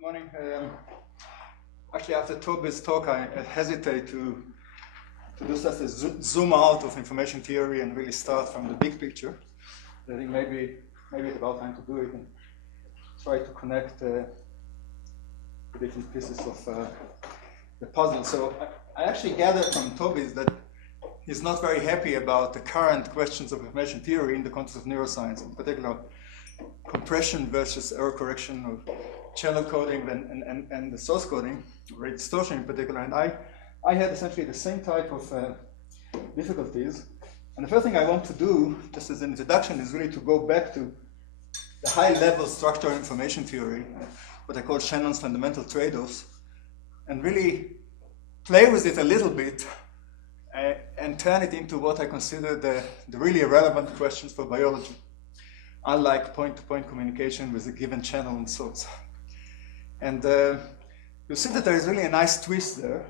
Morning. Actually, after Toby's talk, I hesitate to do such a zoom out of information theory and really start from the big picture. I think maybe it's about time to do it and try to connect the different pieces of the puzzle. So I actually gathered from Toby's that he's not very happy about the current questions of information theory in the context of neuroscience, in particular compression versus error correction, or channel coding and the source coding, rate distortion in particular. And I had essentially the same type of difficulties. And the first thing I want to do, just as an introduction, is really to go back to the high-level structural information theory, what I call Shannon's fundamental trade-offs, and really play with it a little bit and turn it into what I consider the really relevant questions for biology, unlike point-to-point communication with a given channel and source. And you'll see that there is really a nice twist there,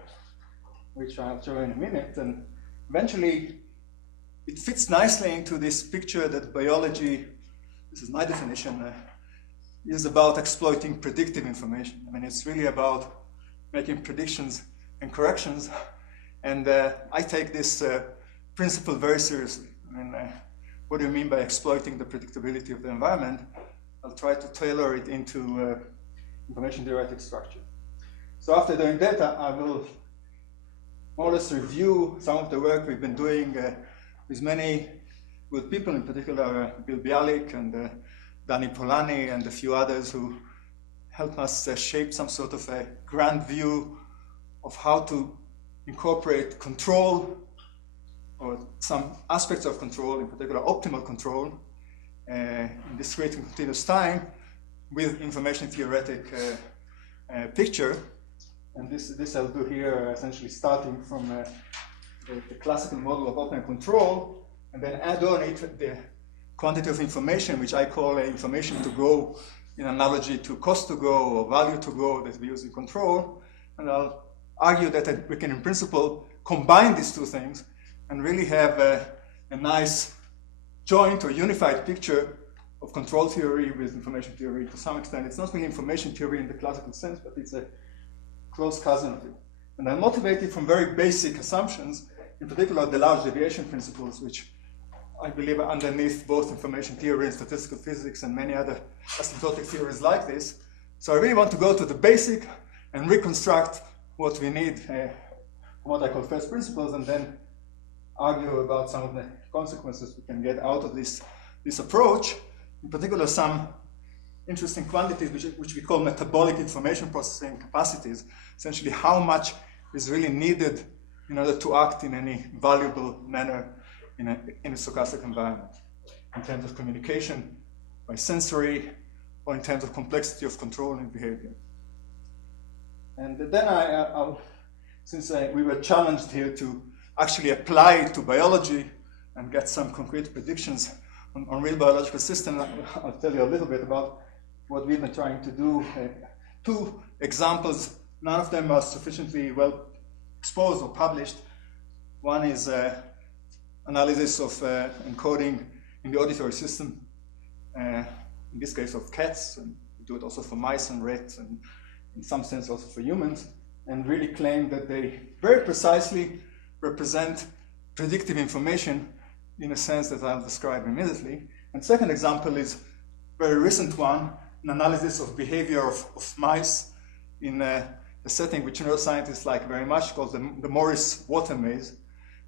which I'll show in a minute. And eventually, it fits nicely into this picture that biology, this is my definition, is about exploiting predictive information. I mean, it's really about making predictions and corrections. And I take this principle very seriously. I mean, what do you mean by exploiting the predictability of the environment? I'll try to tailor it into information theoretic structure. So after doing that, I will more or less review some of the work we've been doing with many good people, in particular Bill Bialik and Danny Polanyi and a few others who helped us shape some sort of a grand view of how to incorporate control, or some aspects of control, in particular optimal control, in discrete and continuous time, with information theoretic picture. And this I'll do here, essentially starting from the classical model of optimal control, and then add on it the quantity of information, which I call information to go, in analogy to cost to go or value to go that we use in control. And I'll argue that we can, in principle, combine these two things and really have a nice joint or unified picture of control theory with information theory to some extent. It's not really information theory in the classical sense, but it's a close cousin of it. And I motivate it from very basic assumptions, in particular the large deviation principles, which I believe are underneath both information theory and statistical physics and many other asymptotic theories like this. So I really want to go to the basic and reconstruct what we need, what I call first principles, and then argue about some of the consequences we can get out of this approach. In particular, some interesting quantities which we call metabolic information processing capacities, essentially how much is really needed in order to act in any valuable manner in a stochastic environment, in terms of communication by sensory, or in terms of complexity of control and behavior. And then I'll since we were challenged here to actually apply it to biology and get some concrete predictions on real biological systems, I'll tell you a little bit about what we've been trying to do. Two examples, none of them are sufficiently well exposed or published. One is analysis of encoding in the auditory system, in this case of cats, and we do it also for mice and rats, and in some sense also for humans, and really claim that they very precisely represent predictive information in a sense that I'll describe immediately. And second example is a very recent one, an analysis of behavior of mice in a setting which neuroscientists like very much, called the Morris water maze,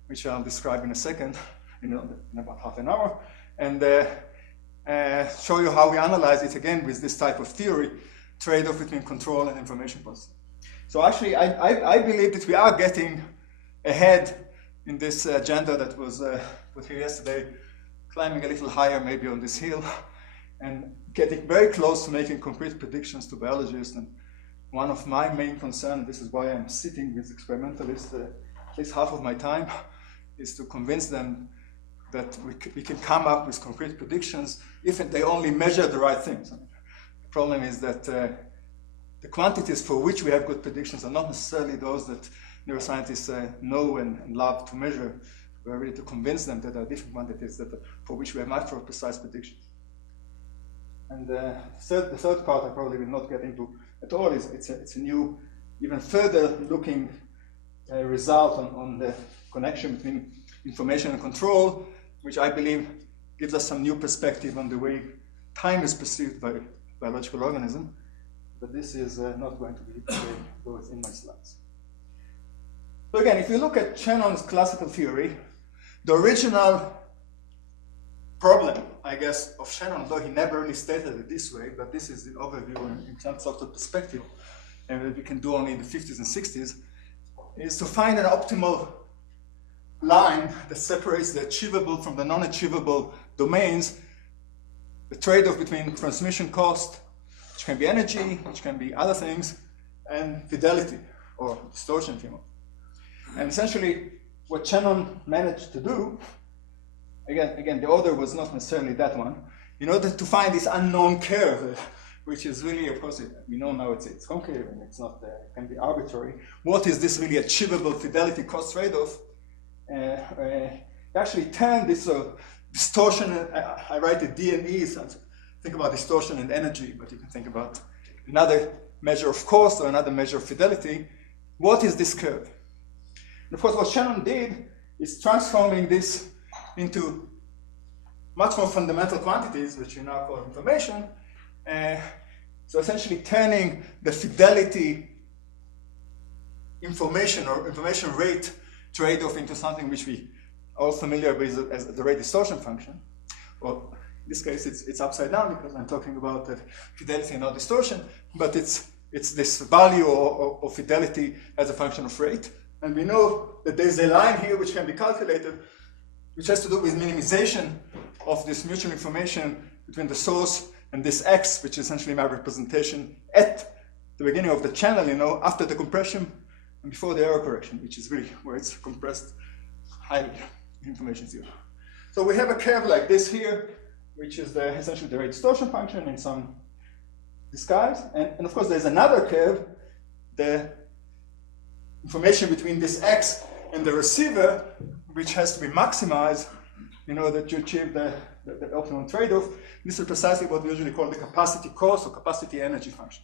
which I'll describe in a second, in about half an hour, and show you how we analyze it again with this type of theory, trade-off between control and information processing. So actually, I believe that we are getting ahead in this agenda that was put here yesterday, climbing a little higher maybe on this hill, and getting very close to making concrete predictions to biologists. And one of my main concerns, this is why I'm sitting with experimentalists at least half of my time, is to convince them that we can come up with concrete predictions if they only measure the right things. The problem is that the quantities for which we have good predictions are not necessarily those that neuroscientists know and love to measure. We're ready to convince them that there are different quantities for which we have much more precise predictions. And the third part I probably will not get into at all. It's a new, even further looking result on the connection between information and control, which I believe gives us some new perspective on the way time is perceived by biological organism. But this is not going to be the way it goes in my slides. So again, if you look at Shannon's classical theory, the original problem, I guess, of Shannon, though he never really stated it this way, but this is the overview in some sort of perspective, and that we can do only in the 50s and 60s, is to find an optimal line that separates the achievable from the non-achievable domains, the trade-off between transmission cost, which can be energy, which can be other things, and fidelity, or distortion, if you want. And essentially, what Shannon managed to do, again, the order was not necessarily that one, in order to find this unknown curve, which is really, of course, we know now it's concave and it's not, it can be arbitrary. What is this really achievable fidelity cost trade-off? Actually turned this distortion, I write it D and E, so think about distortion and energy, but you can think about another measure of cost or another measure of fidelity. What is this curve? And of course, what Shannon did is transforming this into much more fundamental quantities, which we now call information. So essentially turning the fidelity information or information rate trade-off into something which we are all familiar with as the rate distortion function. Well, in this case, it's upside down because I'm talking about fidelity and not distortion, but it's this value of fidelity as a function of rate. And we know that there's a line here which can be calculated, which has to do with minimization of this mutual information between the source and this X, which is essentially my representation at the beginning of the channel, after the compression and before the error correction, which is really where it's compressed highly, information zero. So we have a curve like this here, which is essentially the rate distortion function in some disguise. And of course, there's another curve, the information between this X and the receiver, which has to be maximized in order to achieve the optimum trade-off. This is precisely what we usually call the capacity cost or capacity energy function.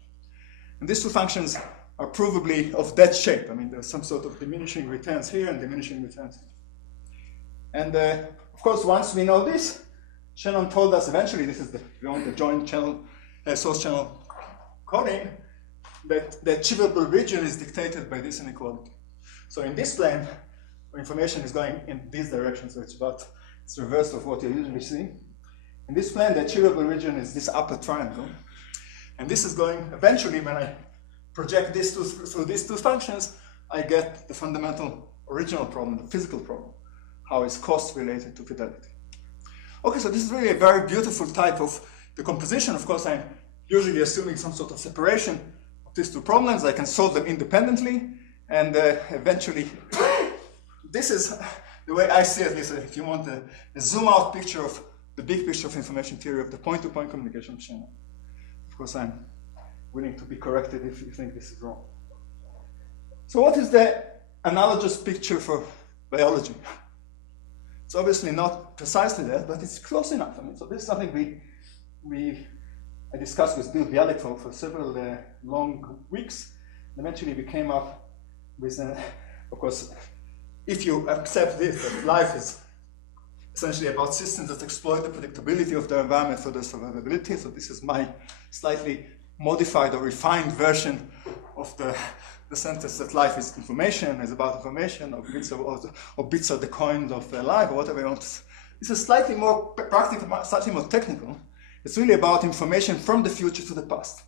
And these two functions are provably of that shape. I mean, there's some sort of diminishing returns here and diminishing returns here. And of course, once we know this, Shannon told us eventually, this is the joint channel, source channel coding, that the achievable region is dictated by this inequality. So in this plane, where information is going in this direction, so it's reverse of what you usually see. In this plane, the achievable region is this upper triangle. And this is going, eventually, when I project this through these two functions, I get the fundamental original problem, the physical problem. How is cost related to fidelity? Okay, so this is really a very beautiful type of decomposition. Of course, I'm usually assuming some sort of separation of these two problems. I can solve them independently, and eventually, this is the way I see it. If you want a zoom out picture of the big picture of information theory of the point-to-point communication of Shannon. Of course, I'm willing to be corrected if you think this is wrong. So what is the analogous picture for biology? It's obviously not precisely that, but it's close enough. I mean, so this is something I discussed with Bill Bialik for several long weeks. And eventually we came up with, of course, if you accept this, that life is essentially about systems that exploit the predictability of their environment for their survivability. So this is my slightly modified or refined version of the sentence that life is information, is about information, or bits of the coins of life, or whatever you want. This is slightly more practical, slightly more technical. It's really about information from the future to the past.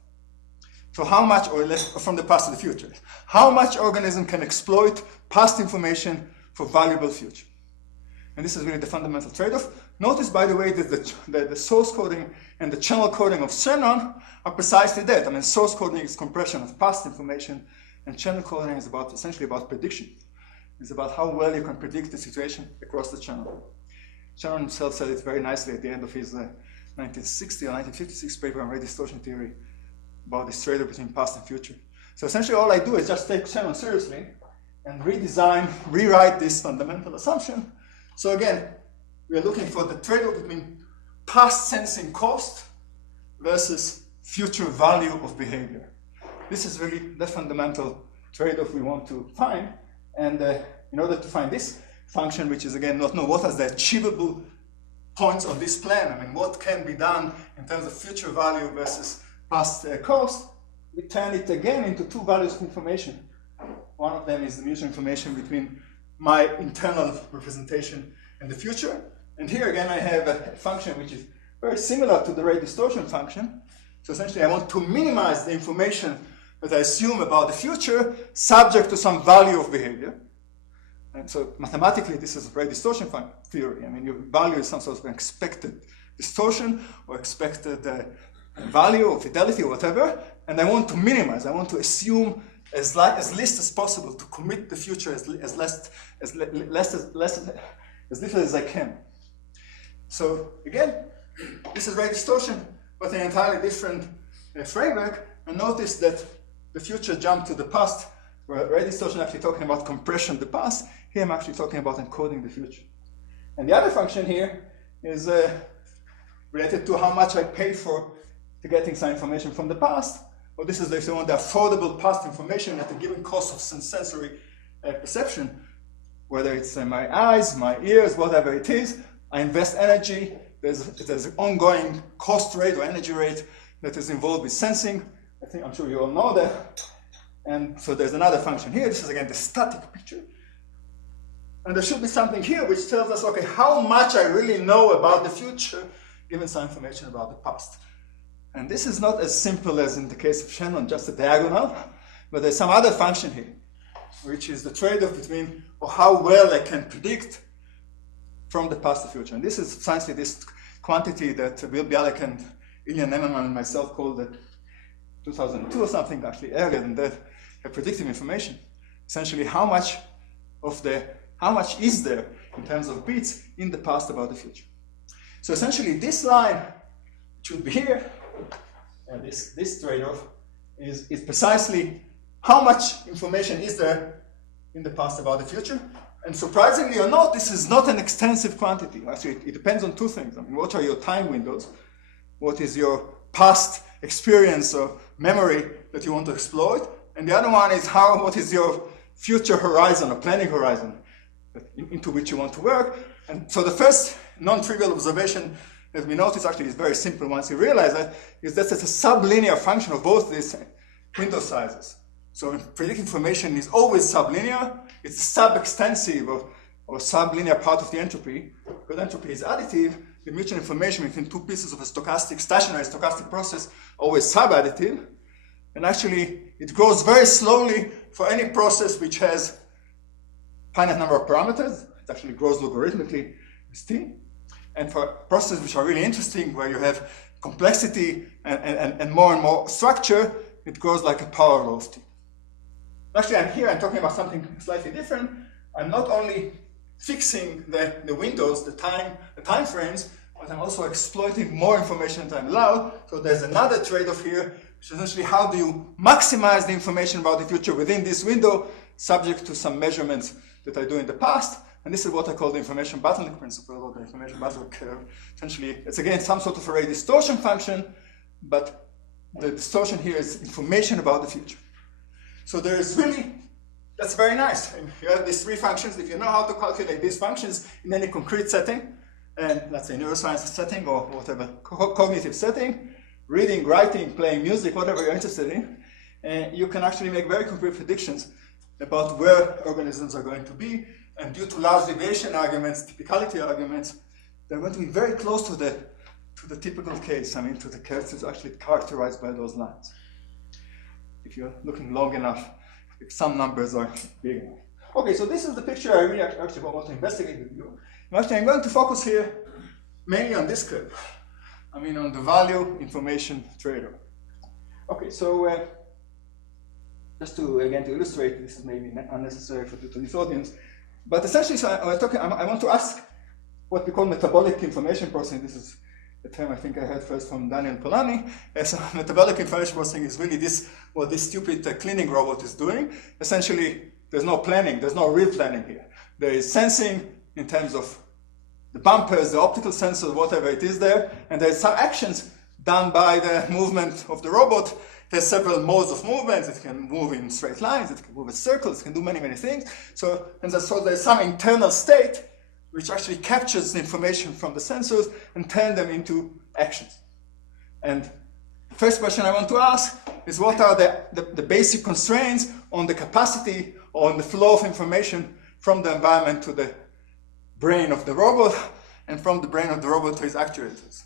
So how much, or less, from the past to the future, how much organism can exploit past information for valuable future? And this is really the fundamental trade-off. Notice, by the way, that the source coding and the channel coding of Shannon are precisely that. I mean, source coding is compression of past information, and channel coding is essentially about prediction. It's about how well you can predict the situation across the channel. Shannon himself said it very nicely at the end of his 1960 or 1956 paper on rate distortion theory about this trade-off between past and future. So essentially all I do is just take Shannon seriously and rewrite this fundamental assumption. So again, we are looking for the trade-off between past sensing cost versus future value of behavior. this is really the fundamental trade-off we want to find. And in order to find this function, which is again not know what are the achievable points on this plan, I mean, what can be done in terms of future value versus past cost, we turn it again into two values of information. One of them is the mutual information between my internal representation and the future. And here again, I have a function which is very similar to the rate distortion function. So essentially, I want to minimize the information that I assume about the future subject to some value of behavior. And so mathematically, this is a rate distortion theory. I mean, your value is some sort of an expected distortion or expected value or fidelity or whatever. And I want to minimize, I want to assume as least as possible to commit the future as little as I can. So again, this is rate distortion, but an entirely different framework. And notice that the future jumped to the past, where rate distortion actually talking about compression of the past. Here I'm actually talking about encoding the future. And the other function here is related to how much I pay for to getting some information from the past. Well, this is if you want the affordable past information at a given cost of some sensory perception, whether it's my eyes, my ears, whatever it is. I invest energy. There's an ongoing cost rate or energy rate that is involved with sensing. I'm sure you all know that. And so there's another function here. This is again the static picture. And there should be something here which tells us, okay, how much I really know about the future, given some information about the past. And this is not as simple as in the case of Shannon, just a diagonal, but there's some other function here, which is the trade-off between how well I can predict from the past to future. And this is precisely this quantity that Bill Bialek and Ilya Nemerman and myself called it 2002 or something, actually earlier than that, predictive information. Essentially, how much is there in terms of bits in the past about the future? So essentially, this line should be here, and this trade-off is precisely how much information is there in the past about the future. And surprisingly or not, this is not an extensive quantity. Actually, it depends on two things. I mean, what are your time windows? What is your past experience or memory that you want to exploit? And the other one is what is your future horizon or planning horizon into which you want to work. And so the first non-trivial observation that we notice actually is very simple once you realize that, is that it's a sublinear function of both these window sizes. So predictive information is always sublinear. It's a sub-extensive or sublinear part of the entropy. Because entropy is additive, the mutual information between two pieces of a stationary stochastic process always sub-additive. And actually, it grows very slowly for any process which has finite number of parameters. It actually grows logarithmically with t. And for processes which are really interesting, where you have complexity and more structure, it grows like a power law of t. Actually, I'm talking about something slightly different. I'm not only fixing the windows, the time frames, but I'm also exploiting more information than I'm allowed. So there's another trade-off here, which is essentially how do you maximize the information about the future within this window, subject to some measurements that I do in the past. And this is what I call the information bottleneck principle, or the information bottleneck curve. Essentially, it's again some sort of a rate distortion function, but the distortion here is information about the future. So there is really, that's very nice. And you have these three functions. If you know how to calculate these functions in any concrete setting, and let's say neuroscience setting or whatever cognitive setting, reading, writing, playing music, whatever you're interested in, you can actually make very concrete predictions about where organisms are going to be. And due to large deviation arguments, typicality arguments, they're going to be very close to the typical case. I mean, to the case that's actually characterized by those lines. If you're looking long enough, if some numbers are big enough. Okay, so this is the picture I really actually want to investigate with you. Actually, I'm going to focus here mainly on this curve. I mean, on the value information trade-off. Okay, so just to illustrate, this is maybe unnecessary for this audience, but essentially, so I want to ask what we call metabolic information processing. This is the term I think I heard first from Daniel Polanyi. So metabolic information processing is really what this stupid cleaning robot is doing. Essentially, there's no planning, there's no real planning here. There is sensing in terms of the bumpers, the optical sensors, whatever it is there, and there's some actions done by the movement of the robot has several modes of movements. It can move in straight lines, it can move in circles, it can do many, many things. So there's some internal state which actually captures the information from the sensors and turn them into actions. And the first question I want to ask is, what are the basic constraints on the capacity or on the flow of information from the environment to the brain of the robot, and from the brain of the robot to its actuators?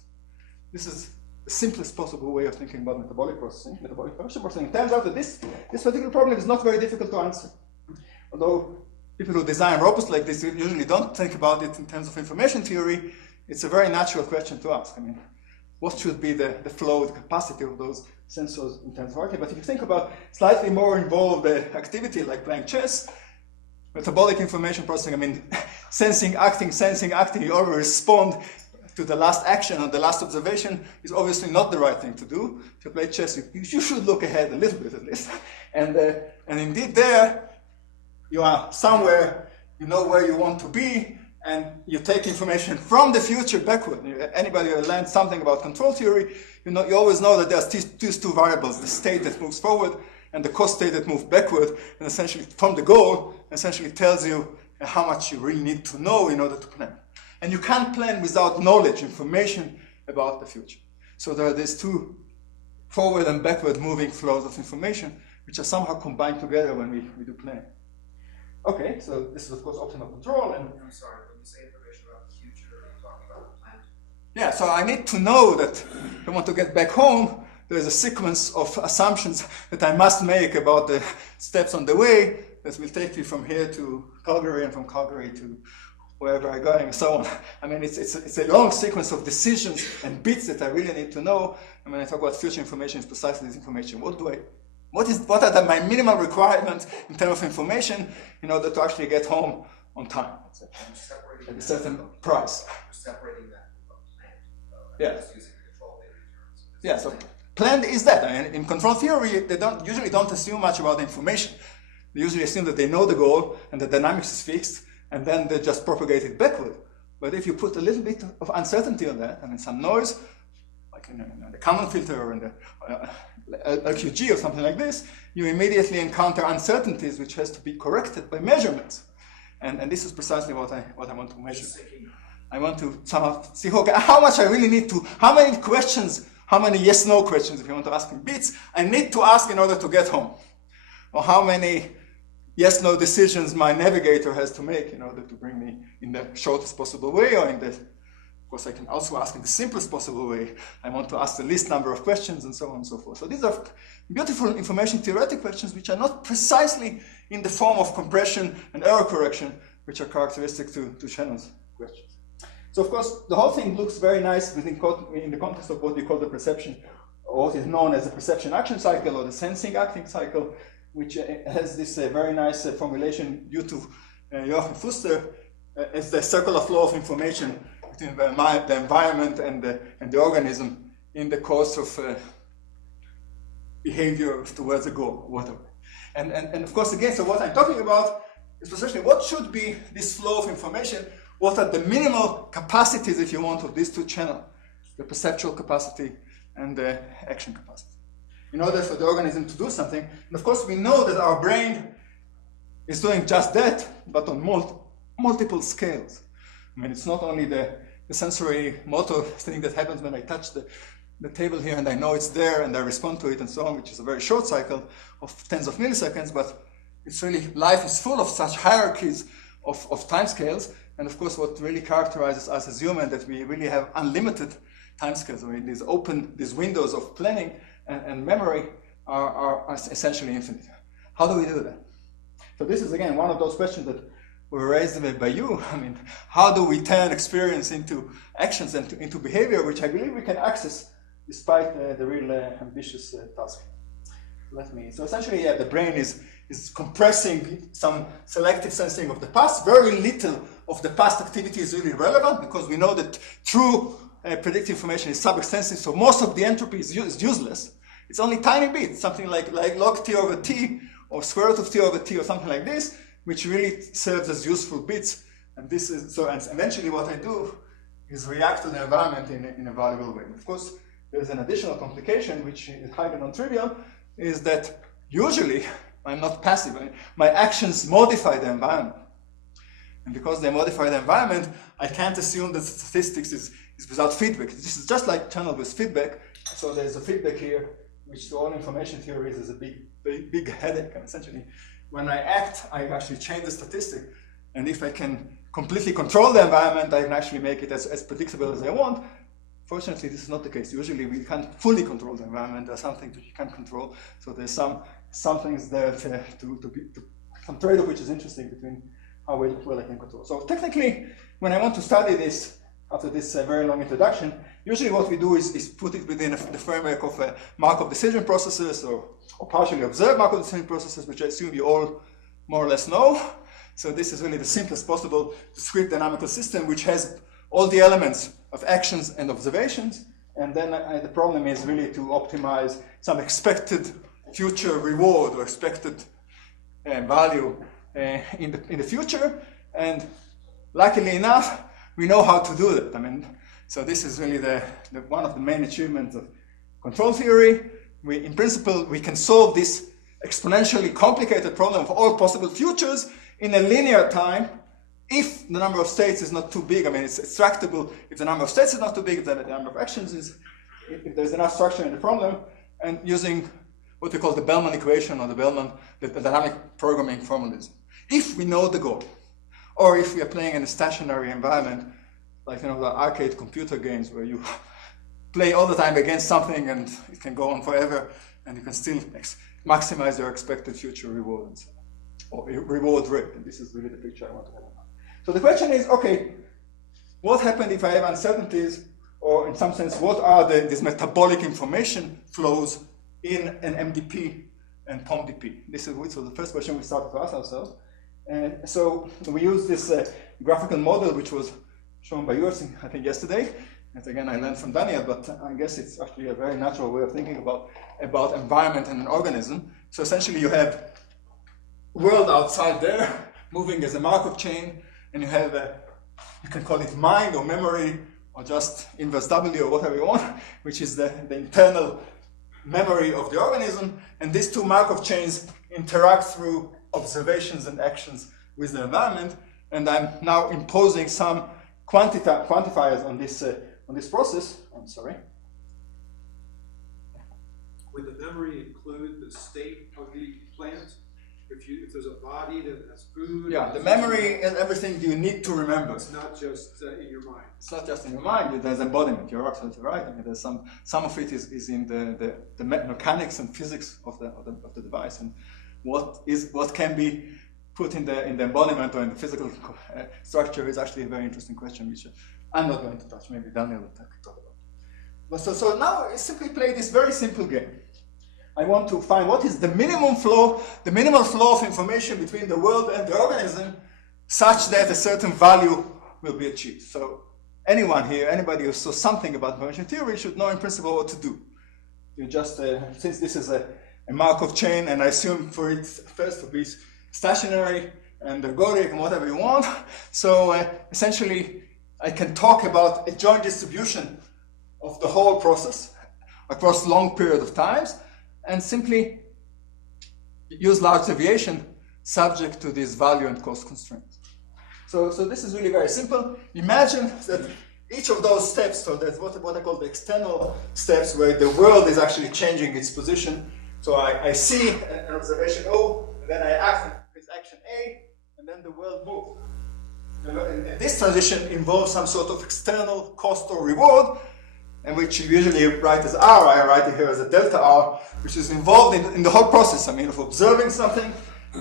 This is the simplest possible way of thinking about metabolic processing. It turns out that this particular problem is not very difficult to answer. Although people who design robots like this usually don't think about it in terms of information theory, it's a very natural question to ask. I mean, what should be the flow, the capacity of those sensors in terms of activity? But if you think about slightly more involved activity like playing chess, metabolic information processing, I mean, sensing, acting, you always respond to the last action or the last observation is obviously not the right thing to do. If you play chess, you should look ahead a little bit at least. And indeed there, you are somewhere, you know where you want to be, and you take information from the future backward. Anybody who learned something about control theory, you always know that there's these two variables, the state that moves forward and the co-state that moves backward, and essentially from the goal, essentially tells you how much you really need to know in order to plan. And you can't plan without knowledge, information about the future. So there are these two forward and backward moving flows of information, which are somehow combined together when we do planning. Okay, so this is of course optimal control. And I'm sorry, when you say information about the future, are you talking about the plan? Yeah, so I need to know that if I want to get back home, there's a sequence of assumptions that I must make about the steps on the way that will take me from here to Calgary and from Calgary to wherever I'm going and so on. I mean, it's a long sequence of decisions and bits that I really need to know. And when I talk about future information, it's precisely this information. What are my minimal requirements in terms of information in order to actually get home on time? At a certain price. You're separating that from planned. Yeah. Just using the control theory terms. Yeah, so planned is that. I mean, in control theory, they usually don't assume much about the information. They usually assume that they know the goal and the dynamics is fixed, and then they just propagate it backward. But if you put a little bit of uncertainty on that, I mean, some noise, like in the Kalman filter or in the LQG or something like this, you immediately encounter uncertainties which has to be corrected by measurements. And this is precisely what I want to measure. I want to somehow see, okay, how much I really need to, how many questions, how many yes-no questions, if you want to ask in bits, I need to ask in order to get home. Or how many yes-no decisions my navigator has to make in order to bring me in the shortest possible way, or in the, of course I can also ask in the simplest possible way. I want to ask the least number of questions and so on and so forth. So these are beautiful information theoretic questions which are not precisely in the form of compression and error correction, which are characteristic to Shannon's questions. So of course, the whole thing looks very nice in the context of what we call the perception, or what is known as the perception action cycle or the sensing acting cycle, which has this very nice formulation due to Joachim Fuster as the circular flow of information between the environment and the organism in the course of behavior towards a goal, whatever. And of course, again, so what I'm talking about is precisely what should be this flow of information, what are the minimal capacities, if you want, of these two channels, the perceptual capacity and the action capacity, in order for the organism to do something. And of course, we know that our brain is doing just that, but on multiple scales. I mean, it's not only the sensory motor thing that happens when I touch the table here and I know it's there and I respond to it and so on, which is a very short cycle of tens of milliseconds, but it's really, life is full of such hierarchies of time scales. And of course, what really characterizes us as human, that we really have unlimited time scales. I mean, these windows of planning and memory are essentially infinite. How do we do that? So this is, again, one of those questions that were raised by you. I mean, how do we turn experience into actions and into behavior, which I believe we can access despite the real ambitious task. So essentially, yeah, the brain is compressing some selective sensing of the past. Very little of the past activity is really relevant, because we know that true predictive information is sub-extensive, so most of the entropy is useless. It's only tiny bits, something like log t over t, or square root of t over t, or something like this, which really serves as useful bits. And this is so. And eventually, what I do is react to the environment in a valuable way. Of course, there is an additional complication which is highly non-trivial, is that usually I'm not passive. My actions modify the environment. And because they modify the environment, I can't assume that statistics is without feedback. This is just like channel with feedback. So there's a feedback here, which to all information theories is a big headache. And essentially, when I act, I actually change the statistic. And if I can completely control the environment, I can actually make it as predictable as I want. Fortunately, this is not the case. Usually, we can't fully control the environment. There's something that you can't control. So there's some things there some trade-off which is interesting between how well I can control. So technically, when I want to study this, after this very long introduction, usually what we do is put it within the framework of Markov decision processes or partially observed Markov decision processes, which I assume you all more or less know. So this is really the simplest possible discrete dynamical system, which has all the elements of actions and observations. And then the problem is really to optimize some expected future reward or expected value in the future. And luckily enough, we know how to do that. I mean, so this is really one of the main achievements of control theory. In principle, we can solve this exponentially complicated problem of all possible futures in a linear time if the number of states is not too big. I mean, it's extractable if the number of states is not too big, then the number of actions is, if there's enough structure in the problem, and using what we call the Bellman equation or the dynamic programming formalism. If we know the goal, or if we are playing in a stationary environment, like the arcade computer games where you play all the time against something and it can go on forever, and you can still maximize your expected future reward and so on, or reward rate. And this is really the picture I want to have. So the question is, okay, what happened if I have uncertainties, or in some sense, what are these metabolic information flows in an MDP and POMDP? This is so the first question we started to ask ourselves. And so we use this graphical model, which was shown by yours, I think, yesterday. And again, I learned from Daniel, but I guess it's actually a very natural way of thinking about environment and an organism. So essentially, you have world outside there, moving as a Markov chain, and you have you can call it mind or memory, or just inverse W or whatever you want, which is the internal memory of the organism. And these two Markov chains interact through observations and actions with the environment. And I'm now imposing some quantifiers on this process. I'm sorry. Would the memory include the state of the plant? If there's a body that has food. Yeah, the memory is everything you need to remember. It's not just in your mind. It's not just in your mind. There's embodiment. You're absolutely right. I mean, there's some of it is in the mechanics and physics of the device, and what can be put in the embodiment or in the physical structure is actually a very interesting question, which I'm not going to touch. Maybe Daniel will talk about. But so now I simply play this very simple game. I want to find what is the minimal flow of information between the world and the organism, such that a certain value will be achieved. So anyone here, anybody who saw something about information theory should know in principle what to do. You just, since this is a Markov chain, and I assume for it first to be stationary and ergodic and whatever you want, so essentially I can talk about a joint distribution of the whole process across long period of times, and simply use large deviation subject to these value and cost constraints. So this is really very simple. Imagine that each of those steps, so that's what I call the external steps, where the world is actually changing its position. So I see an observation O, and then I act with action A, and then the world moves. And this transition involves some sort of external cost or reward, and which you usually write as R. I write it here as a delta R, which is involved in the whole process. I mean, of observing something,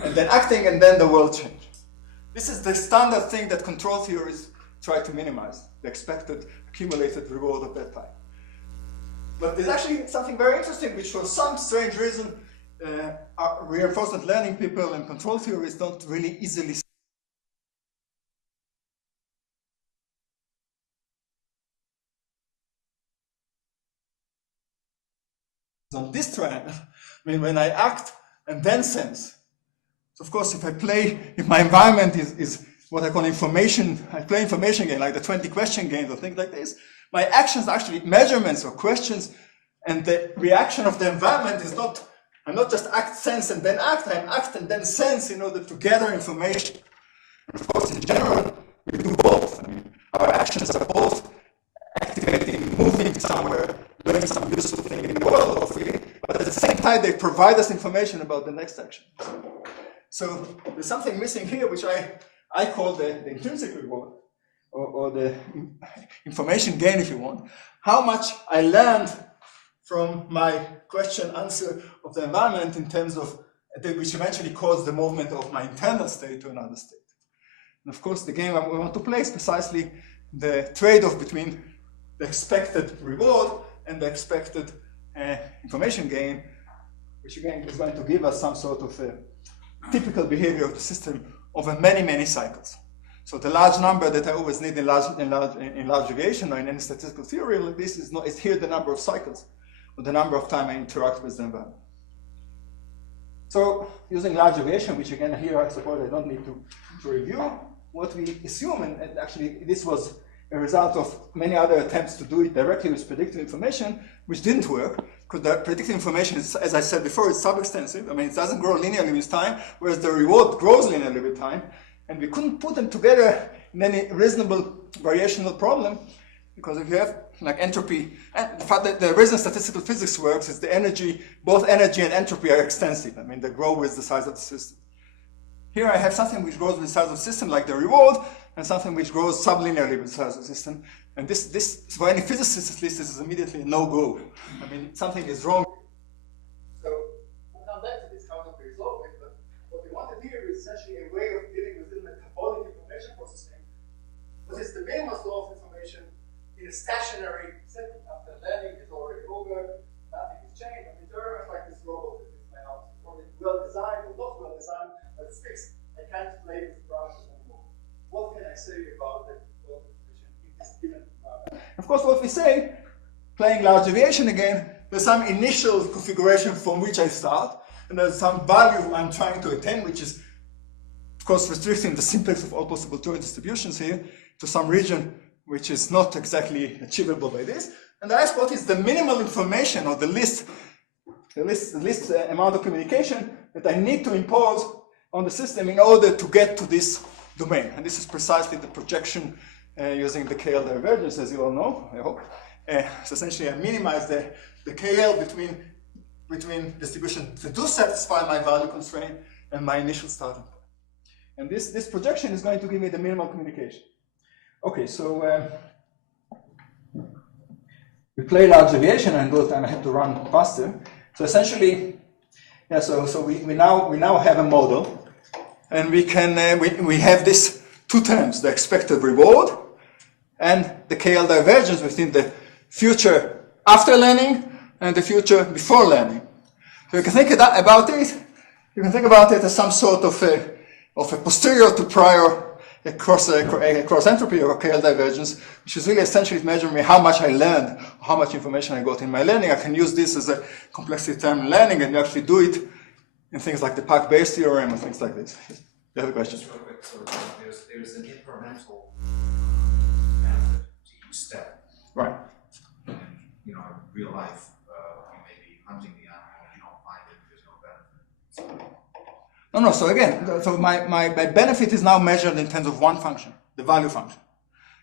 and then acting, and then the world changes. This is the standard thing that control theories try to minimize, the expected accumulated reward of that type. But there's actually something very interesting, which for some strange reason, reinforcement learning people and control theorists don't really easily see. On this triangle, I mean, when I act and then sense. So of course, if my environment is what I call information, I play information game, like the 20 question games or things like this, my actions are actually measurements or questions, and the reaction of the environment is not I'm not just act, sense, and then act. I'm act and then sense in order to gather information. Of course, in general, we do both. I mean, our actions are both activating, moving somewhere, doing some useful thing in the world, hopefully, but at the same time, they provide us information about the next action. So there's something missing here, which I call the intrinsic reward, or the information gain, if you want. How much I learned from my question answer of the environment in terms of, which eventually caused the movement of my internal state to another state. And of course, the game we want to play is precisely the trade-off between the expected reward and the expected information gain, which again is going to give us some sort of typical behavior of the system over many, many cycles. So the large number that I always need in large deviation or in any statistical theory like this is here the number of cycles, or the number of time I interact with the environment. So using large deviation, which again here I suppose I don't need to review, what we assume, and actually this was a result of many other attempts to do it directly with predictive information, which didn't work, because the predictive information is, as I said before, it's sub-extensive. I mean, it doesn't grow linearly with time, whereas the reward grows linearly with time, and we couldn't put them together in any reasonable variational problem, because if you have like entropy, and the fact that the reason statistical physics works is the energy, both energy and entropy are extensive. I mean, they grow with the size of the system. Here I have something which grows with the size of the system, like the reward, and something which grows sublinearly with the size of the system. And this for any physicist, at least, this is immediately a no-go. I mean, something is wrong. So we'll come back to this, how to resolve it, but what we wanted here is essentially a way of dealing with the metabolic information processing, which is the minimal flow of information in a stationary setting. After learning is already over, nothing is changed. I mean, there are like this robot that is my house, probably well designed or not well designed, but it's fixed. I can't play with parameters anymore. What can I say about the information in this given environment? Of course, what we say, playing large deviation again, there's some initial configuration from which I start, and there's some value I'm trying to attain, which is, of course, restricting the simplex of all possible Turing distributions here to some region which is not exactly achievable by this. And I ask what is the minimal information or the least amount of communication that I need to impose on the system in order to get to this domain. And this is precisely the projection using the KL divergence, as you all know, I hope. So essentially I minimize the KL between distributions that do satisfy my value constraint and my initial starting point. And this projection is going to give me the minimal communication. Okay, so we play large deviation, and all the time I have to run faster. So essentially, yeah. So we now have a model, and we can we have these two terms: the expected reward and the KL divergence within the future after learning and the future before learning. So you can think about it. You can think about it as some sort of a posterior to prior across entropy or KL divergence, which is really essentially measuring how much I learned, how much information I got in my learning. I can use this as a complexity term in learning, and you actually do it in things like the Park-Bayes theorem and things like this. You have a question? Just real quick, so there's an incremental benefit to each step. Right. You know, in real life, you may be hunting the animal, you don't find it, there's no benefit. No. So again, so my benefit is now measured in terms of one function, the value function.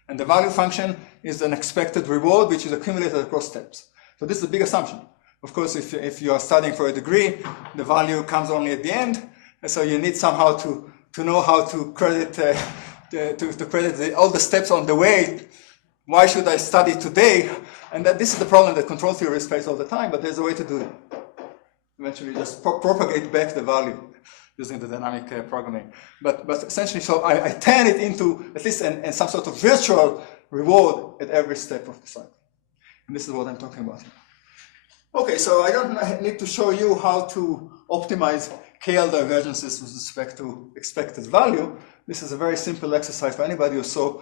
And the value function is an expected reward, which is accumulated across steps. So this is a big assumption. Of course, if you are studying for a degree, the value comes only at the end. And so you need somehow to know how to credit, all the steps on the way. Why should I study today? And this is the problem that control theorists face all the time, but there's a way to do it. Eventually just propagate back the value using the dynamic programming. But essentially, so I turn it into at least some sort of virtual reward at every step of the cycle. And this is what I'm talking about here. Okay, so I don't need to show you how to optimize KL divergences with respect to expected value. This is a very simple exercise for anybody who saw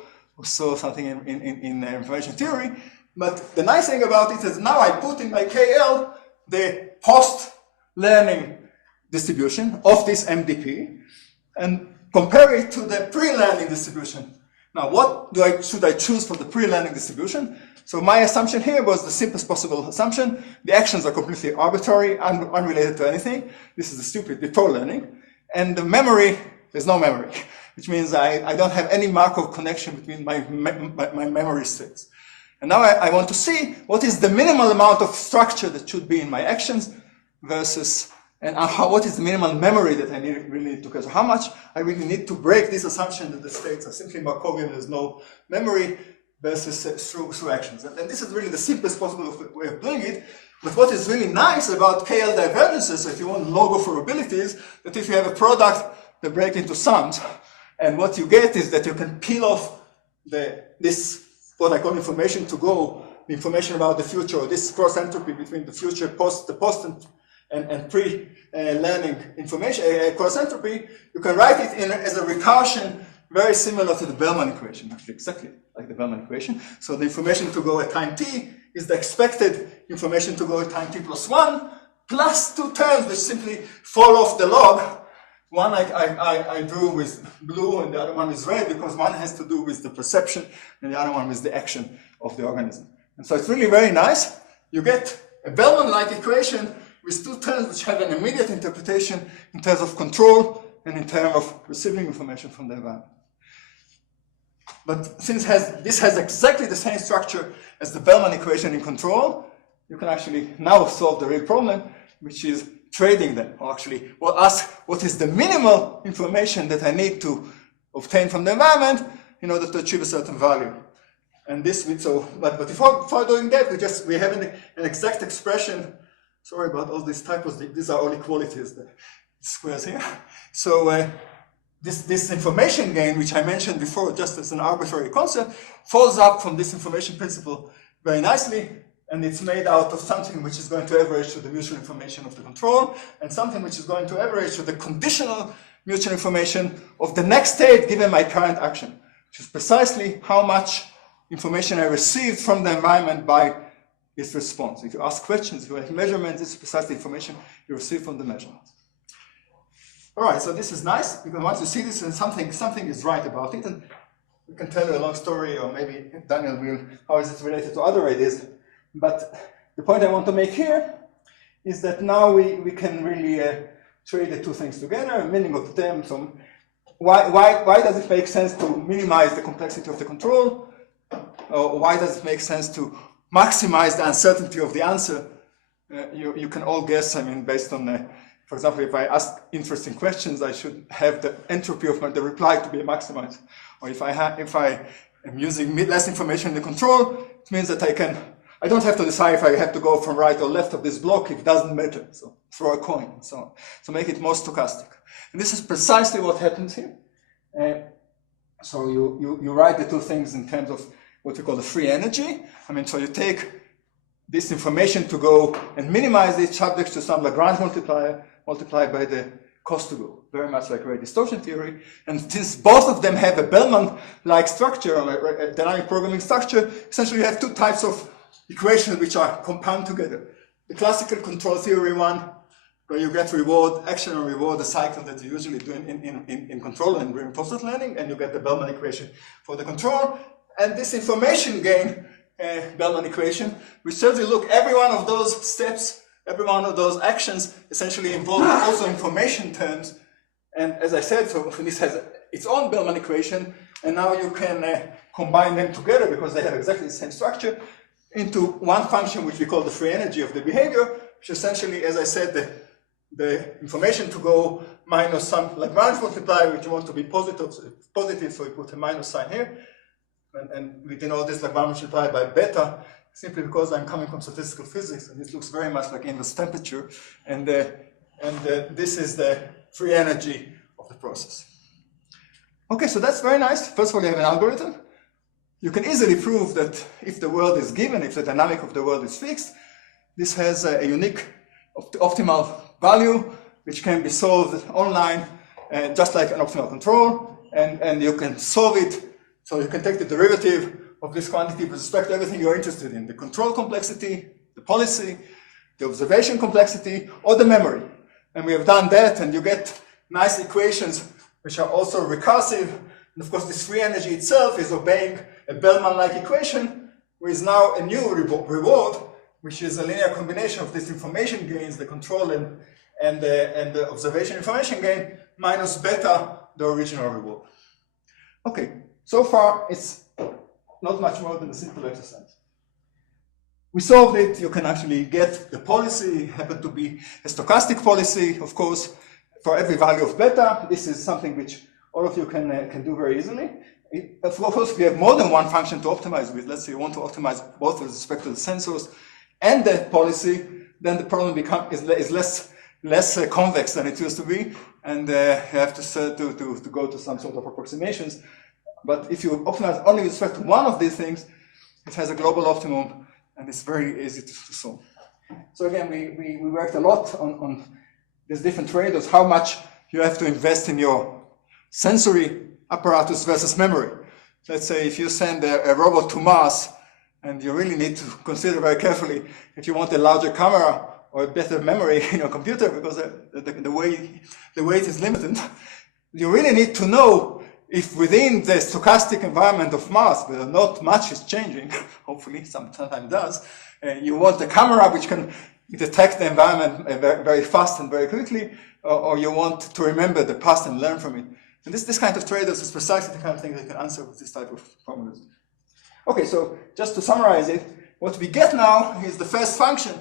something in information theory. But the nice thing about it is now I put in my KL the post-learning distribution of this MDP and compare it to the pre-learning distribution. Now, what should I choose for the pre-learning distribution? So my assumption here was the simplest possible assumption. The actions are completely arbitrary, unrelated to anything. This is the stupid before learning. And the memory, there's no memory, which means I don't have any Markov connection between my memory states. And now I want to see what is the minimal amount of structure that should be in my actions versus, and what is the minimal memory that I really need to, so how much I really need to break this assumption that the states are simply Markovian, there's no memory, versus through actions. And this is really the simplest possible way of doing it. But what is really nice about KL divergences, if you want logo probabilities, that if you have a product that breaks into sums, and what you get is that you can peel off this, what I call information to go, the information about the future, or this cross entropy between the future, the post and pre-learning information, cross entropy, you can write it as a recursion very similar to the Bellman equation, actually exactly like the Bellman equation. So the information to go at time t is the expected information to go at time t plus 1, plus 2 terms which simply fall off the log. One I drew with blue and the other one is red because one has to do with the perception and the other one with the action of the organism. And so it's really very nice. You get a Bellman-like equation with 2 terms which have an immediate interpretation in terms of control and in terms of receiving information from the environment. But since this has exactly the same structure as the Bellman equation in control, you can actually now solve the real problem, which is trading them, or actually, ask what is the minimal information that I need to obtain from the environment in order to achieve a certain value. And this, but before doing that, we have an exact expression. Sorry about all these typos. These are all equalities, the squares here. So this information gain, which I mentioned before, just as an arbitrary concept, falls up from this information principle very nicely. And it's made out of something which is going to average to the mutual information of the control, and something which is going to average to the conditional mutual information of the next state given my current action, which is precisely how much information I received from the environment by its response. If you ask questions, if you have measurements, this is precisely information you receive from the measurements. All right, so this is nice, because once you see this, and something is right about it, and we can tell you a long story, or maybe Daniel will, how is it related to other ideas. But the point I want to make here is that now we can really trade the two things together, meaning of the term. So why does it make sense to minimize the complexity of the control? Or why does it make sense to maximize the uncertainty of the answer? You can all guess, I mean, based on, for example, if I ask interesting questions, I should have the entropy of the reply to be maximized. Or if I am using less information in the control, it means that I don't have to decide if I have to go from right or left of this block, if it doesn't matter. So throw a coin and so on. So make it more stochastic. And this is precisely what happens here. So you write the two things in terms of what we call the free energy. I mean, so you take this information to go and minimize it subject to some Lagrange multiplier multiplied by the cost to go, very much like ray distortion theory. And since both of them have a Bellman-like structure, or a dynamic programming structure, essentially you have two types of equations which are compound together. The classical control theory one, where you get reward, action and reward, the cycle that you usually do in control and reinforcement learning, and you get the Bellman equation for the control. And this information gain Bellman equation, which tells you, look, every one of those steps, every one of those actions essentially involve also information terms. And as I said, so this has its own Bellman equation, and now you can combine them together because they have exactly the same structure into one function which we call the free energy of the behavior, which essentially, as I said, the information to go minus some Lagrange multiplier, which you want to be positive, so we put a minus sign here. And we denote this Lagrange multiplier by beta, simply because I'm coming from statistical physics, and this looks very much like inverse temperature, and this is the free energy of the process. Okay, so that's very nice. First of all, you have an algorithm. You can easily prove that if the world is given, if the dynamic of the world is fixed, this has a unique optimal value, which can be solved online, just like an optimal control, and you can solve it. So you can take the derivative of this quantity with respect to everything you're interested in, the control complexity, the policy, the observation complexity, or the memory. And we have done that, and you get nice equations which are also recursive, And of course, this free energy itself is obeying a Bellman-like equation, with now a new reward, which is a linear combination of these information gains, the control and the observation information gain, minus beta, the original reward. Okay, so far it's not much more than a simple exercise. We solved it. You can actually get the policy. It happened to be a stochastic policy, of course, for every value of beta. This is something which all of you can do very easily. Of course, we have more than one function to optimize with. Let's say you want to optimize both with respect to the sensors and the policy, then the problem is less convex than it used to be, and you have to go to some sort of approximations. But if you optimize only with respect to one of these things, it has a global optimum, and it's very easy to solve. So again, we worked a lot on these different trade-offs, how much you have to invest in your sensory apparatus versus memory. Let's say if you send a robot to Mars, and you really need to consider very carefully if you want a larger camera or a better memory in your computer, because the weight is limited. You really need to know if within the stochastic environment of Mars, where not much is changing, hopefully sometimes it does, you want a camera which can detect the environment very fast and very quickly, or you want to remember the past and learn from it. And this kind of trade-offs is precisely the kind of thing that you can answer with this type of formulas. Okay, so just to summarize it, what we get now is the first function.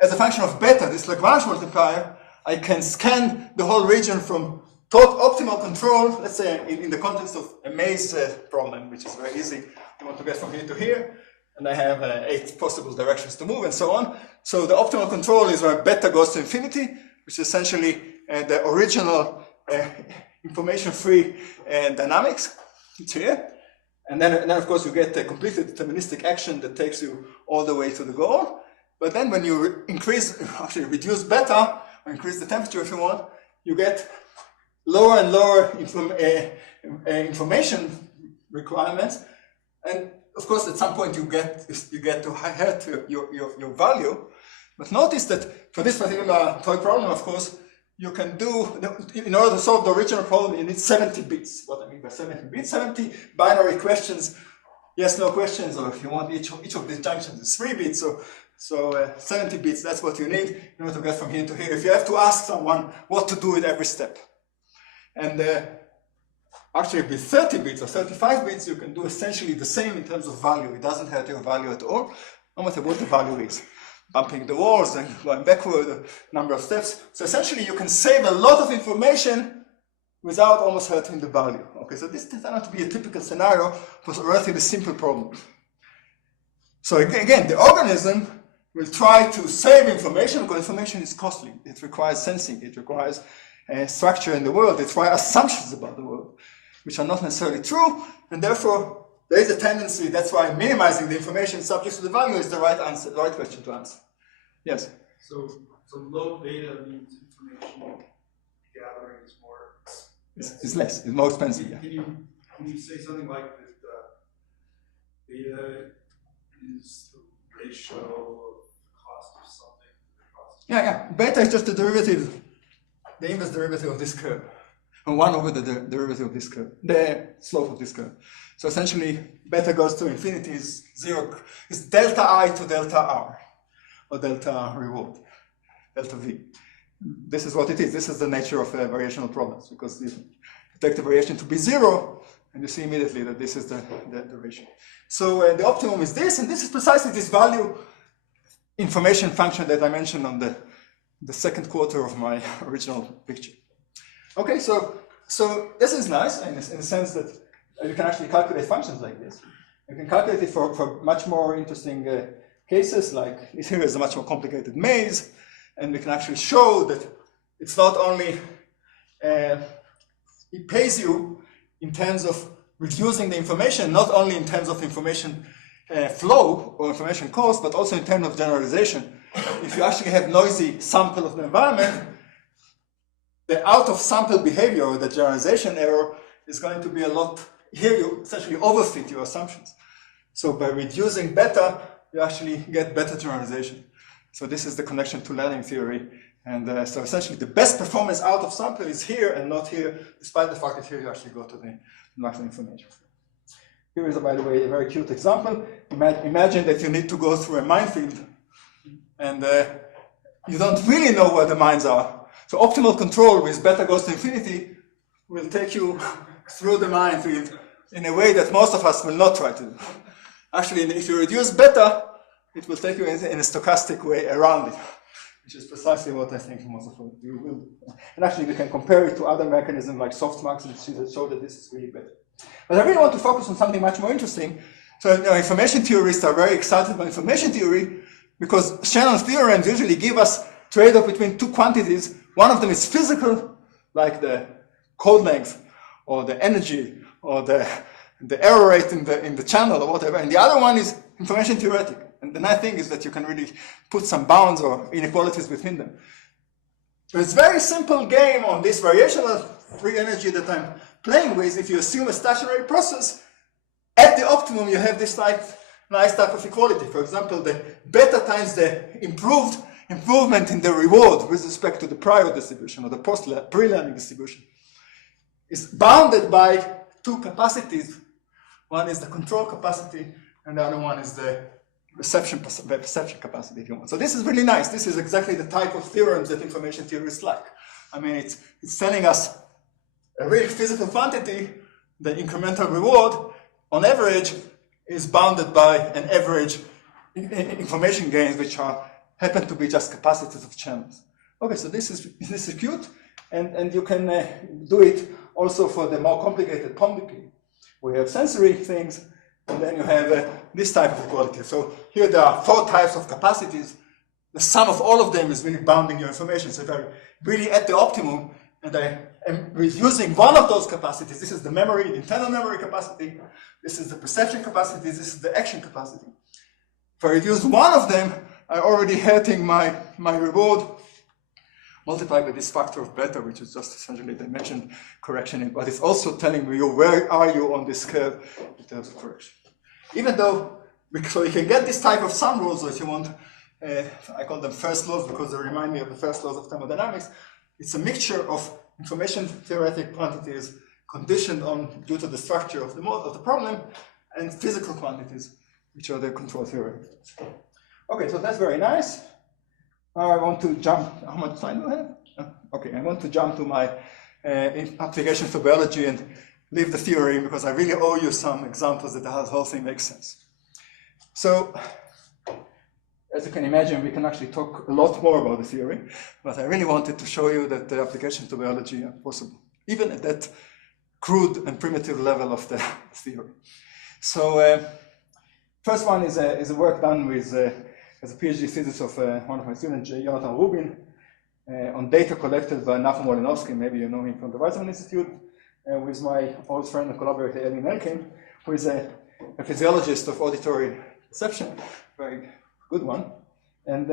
As a function of beta, this Lagrange multiplier, I can scan the whole region from optimal control, let's say in the context of a maze problem, which is very easy. You want to get from here to here, and I have 8 possible directions to move and so on. So the optimal control is where beta goes to infinity, which is essentially the original information-free dynamics. It's here. And then of course, you get a completely deterministic action that takes you all the way to the goal. But then when you reduce beta, or increase the temperature if you want, you get lower and lower information requirements. And of course, at some point you get to hurt your value. But notice that for this particular toy problem, of course, you can do, in order to solve the original problem, you need 70 bits. What I mean by 70 bits, 70 binary questions, yes, no questions, or if you want each of these junctions is 3 bits, so 70 bits, that's what you need in order to get from here to here. If you have to ask someone what to do with every step. And actually with 30 bits or 35 bits, you can do essentially the same in terms of value. It doesn't hurt your value at all, no matter what the value is. Bumping the walls and going backward a number of steps. So essentially you can save a lot of information without almost hurting the value. Okay, so this turned out to be a typical scenario for a relatively simple problem. So again, the organism will try to save information because information is costly. It requires sensing, it requires structure in the world, it requires assumptions about the world, which are not necessarily true, and therefore there is a tendency, that's why minimizing the information subject to the value is the right answer, the right question to answer. Yes? So low beta means information gathering is more expensive. It's less, it's more expensive, yeah. Can you say something like that beta is the ratio of the cost of something to the cost of Yeah. Beta is just the derivative, the inverse derivative of this curve. And 1 over the derivative of this curve, the slope of this curve. So essentially, beta goes to infinity is 0, is delta I to delta R, or delta reward, delta V. This is what it is. This is the nature of variational problems, because you take the variation to be 0, and you see immediately that this is the ratio. So the optimum is this, and this is precisely this value information function that I mentioned on the second quarter of my original picture. Okay, so this is nice in the sense that you can actually calculate functions like this. You can calculate it for much more interesting cases, like here is a much more complicated maze, and we can actually show that it's not only, it pays you in terms of reducing the information, not only in terms of information flow or information cost, but also in terms of generalization. If you actually have noisy sample of the environment, the out-of-sample behavior, or the generalization error, is going to be a lot. Here you essentially overfit your assumptions. So by reducing beta, you actually get better generalization. So this is the connection to learning theory. And so essentially the best performance out of sample is here and not here, despite the fact that here you actually go to master information. Here is, by the way, a very cute example. Imagine that you need to go through a minefield, and you don't really know where the mines are. So optimal control with beta goes to infinity will take you through the minefield in a way that most of us will not try to do. Actually, if you reduce beta, it will take you in a stochastic way around it, which is precisely what I think most of you will do. And actually, we can compare it to other mechanisms like softmax and show that this is really better. But I really want to focus on something much more interesting. So, information theorists are very excited by information theory because Shannon theorems usually give us trade-off between two quantities. One of them is physical, like the code length, or the energy, or the error rate in the channel, or whatever. And the other one is information theoretic. And the nice thing is that you can really put some bounds or inequalities between them. So it's a very simple game on this variational free energy that I'm playing with. If you assume a stationary process, at the optimum you have this nice type of equality. For example, the beta times the improvement in the reward with respect to the prior distribution or the pre-learning distribution is bounded by two capacities. One is the control capacity, and the other one is the perception capacity, if you want. So this is really nice. This is exactly the type of theorems that information theorists like. I mean, it's telling us a real physical quantity, the incremental reward, on average, is bounded by an average information gains, which happen to be just capacities of channels. Okay, so this is cute, and you can do it also for the more complicated POM-DP. We have sensory things, and then you have this type of equality. So here there are 4 types of capacities. The sum of all of them is really bounding your information. So if I'm really at the optimum, and I am reducing one of those capacities, this is the memory, the internal memory capacity, this is the perception capacity, this is the action capacity. If I reduce one of them, I'm already hurting my reward, multiplied by this factor of beta, which is just essentially dimension correction, but it's also telling you where are you on this curve in terms of correction. Even though, so you can get this type of sum rules, or if you want, I call them first laws because they remind me of the first laws of thermodynamics. It's a mixture of information theoretic quantities conditioned on due to the structure of the problem, and physical quantities, which are the control theory. Okay, so that's very nice. Now I want to jump. How much time do I have? Okay, I want to jump to my applications to biology and leave the theory because I really owe you some examples that the whole thing makes sense. So, as you can imagine, we can actually talk a lot more about the theory, but I really wanted to show you that the applications to biology are possible, even at that crude and primitive level of the theory. So, first one is a work done with as a PhD thesis of one of my students, Jonathan Rubin, on data collected by Nachum Molinovsky. Maybe you know him from the Weizmann Institute, with my old friend and collaborator, Elin Elkin, who is a physiologist of auditory perception, very good one. And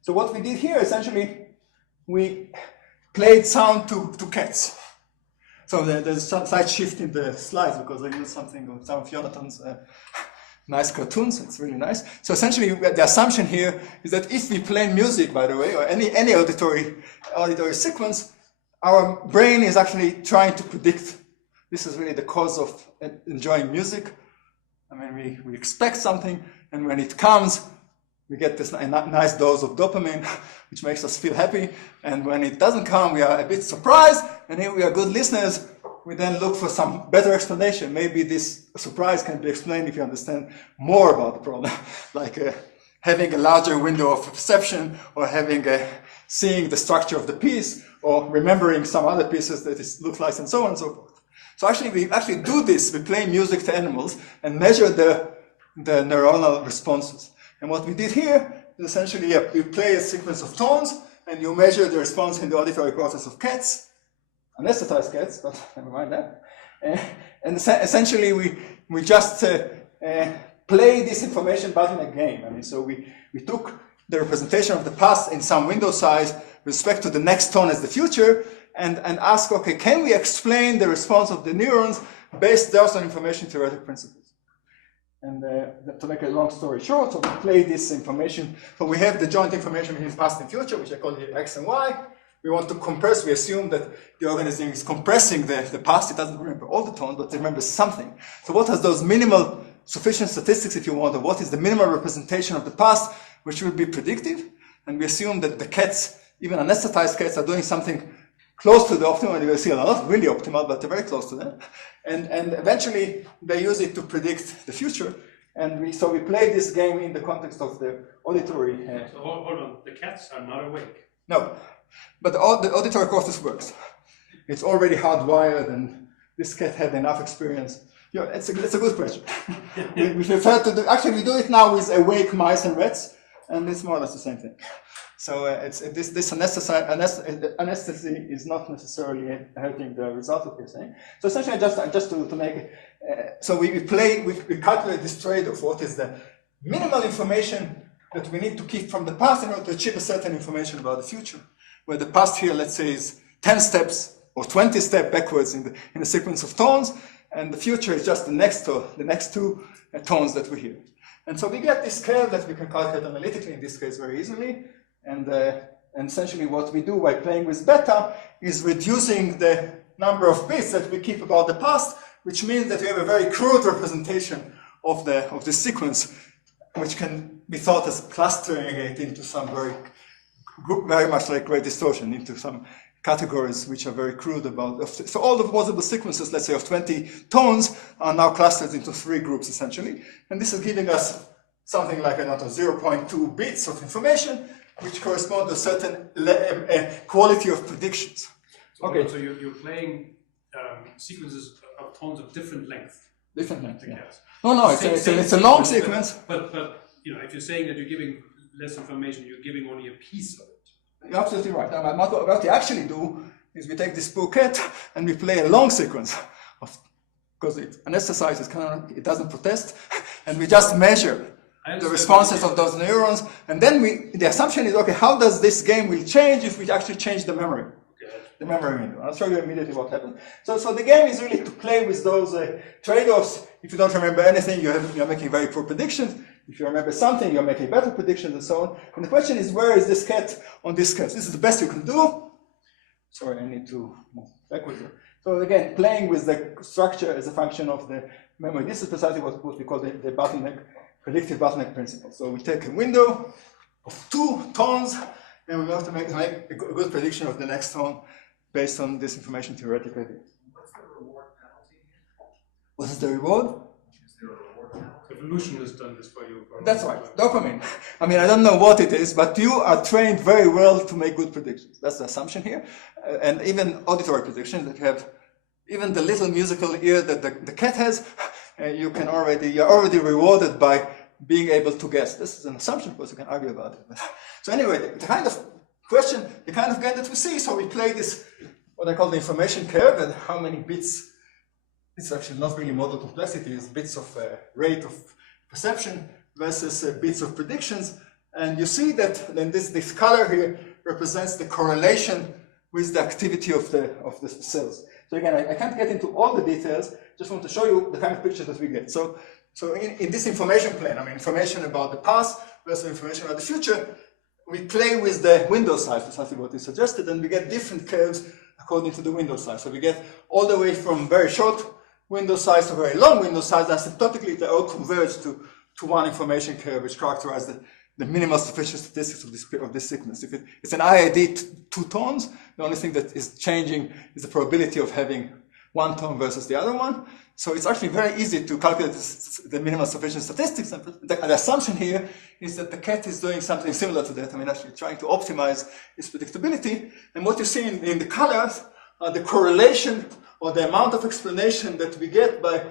so what we did here, essentially, we played sound to cats. So there's some slight shift in the slides because I used some of Jonathan's nice cartoons. It's really nice. So essentially, the assumption here is that if we play music, by the way, or any auditory sequence, our brain is actually trying to predict. This is really the cause of enjoying music. I mean, we expect something, and when it comes, we get this nice dose of dopamine, which makes us feel happy. And when it doesn't come, we are a bit surprised. And here we are good listeners. We then look for some better explanation. Maybe this surprise can be explained if you understand more about the problem, like having a larger window of perception, or seeing the structure of the piece, or remembering some other pieces that it looks like, and so on and so forth. So actually, we do this. We play music to animals and measure the neuronal responses. And what we did here is essentially, you play a sequence of tones, and you measure the response in the auditory process of cats, anesthetized cats, but never mind that. And essentially, we just play this information but in a game. I mean, so we took the representation of the past in some window size with respect to the next tone as the future, and ask, okay, can we explain the response of the neurons based just on information theoretic principles? And to make a long story short, so we play this information. So we have the joint information between past and future, which I call here X and Y. we want to compress, we assume that the organism is compressing the past. It doesn't remember all the tones, but it remembers something. So what has those minimal sufficient statistics, if you want, or what is the minimal representation of the past, which will be predictive? And we assume that the cats, even anesthetized cats, are doing something close to the optimal. You will see not really optimal, but they're very close to that. And eventually they use it to predict the future. And so we play this game in the context of the auditory. So hold on, the cats are not awake. No, but the auditory cortex works. It's already hardwired, and this cat had enough experience. Yeah, it's a good question. we prefer to do. Actually, we do it now with awake mice and rats, and it's more or less the same thing. So this anesthesia is not necessarily helping the result of you're saying. So essentially, just to make it, so we calculate this trade-off. What is the minimal information that we need to keep from the past in order to achieve a certain information about the future? Where the past here, let's say, is 10 steps or 20 steps backwards in the sequence of tones, and the future is just the next two tones that we hear. And so we get this curve that we can calculate analytically in this case very easily. And essentially what we do by playing with beta is reducing the number of bits that we keep about the past, which means that we have a very crude representation of this sequence, which can be thought as clustering it into some very much like great distortion, into some categories which are very crude about. So all the possible sequences, let's say of 20 tones, are now clustered into 3 groups essentially. And this is giving us something like 0.2 bits of information, which correspond to a certain quality of predictions. So, okay. So you're playing sequences of tones of different length. Different length, yeah. Yes. No, it's a long sequence. But if you're saying that you're giving less information, you're giving only a piece of it. You're absolutely right. What we actually do is we take this poor cat and we play a long sequence because it anesthetizes, it doesn't protest, and we just measure the responses of those neurons, and then the assumption is, okay, how does this game will change if we actually change the memory? The memory window. I'll show you immediately what happens. So the game is really to play with those trade-offs. If you don't remember anything, you're making very poor predictions. If you remember something, you're making better predictions and so on. And the question is, where is this cat on this cat? This is the best you can do. Sorry, I need to move backwards here. So again, playing with the structure as a function of the memory. This is precisely what we call the bottleneck, predictive bottleneck principle. So we take a window of 2 tones, and we have to make a good prediction of the next tone based on this information theoretically. What's the reward penalty? What is the reward? Is there a reward penalty? Evolution has done this for you. That's right, dopamine. I mean, I don't know what it is, but you are trained very well to make good predictions. That's the assumption here. And even auditory predictions, that you have even the little musical ear that the cat has, you're already rewarded by being able to guess. This is an assumption, of course, you can argue about it. So anyway, the kind of game that we see, so we play this, what I call the information curve, and how many bits, it's actually not really model complexity, it's bits of rate of perception versus bits of predictions. And you see that then this color here represents the correlation with the activity of the cells. So again, I can't get into all the details, just want to show you the kind of picture that we get. So in this information plane, information about the past versus information about the future, we play with the window size, precisely what is suggested, and we get different curves according to the window size. So we get all the way from very short window size to very long window size. Asymptotically, they all converge to one information curve, which characterizes the minimal sufficient statistics of this sequence. If it's an IID 2 tones, the only thing that is changing is the probability of having one tone versus the other one. So it's actually very easy to calculate the minimal sufficient statistics. And the assumption here is that the cat is doing something similar to that. Actually trying to optimize its predictability. And what you see in the colors are the correlation or the amount of explanation that we get by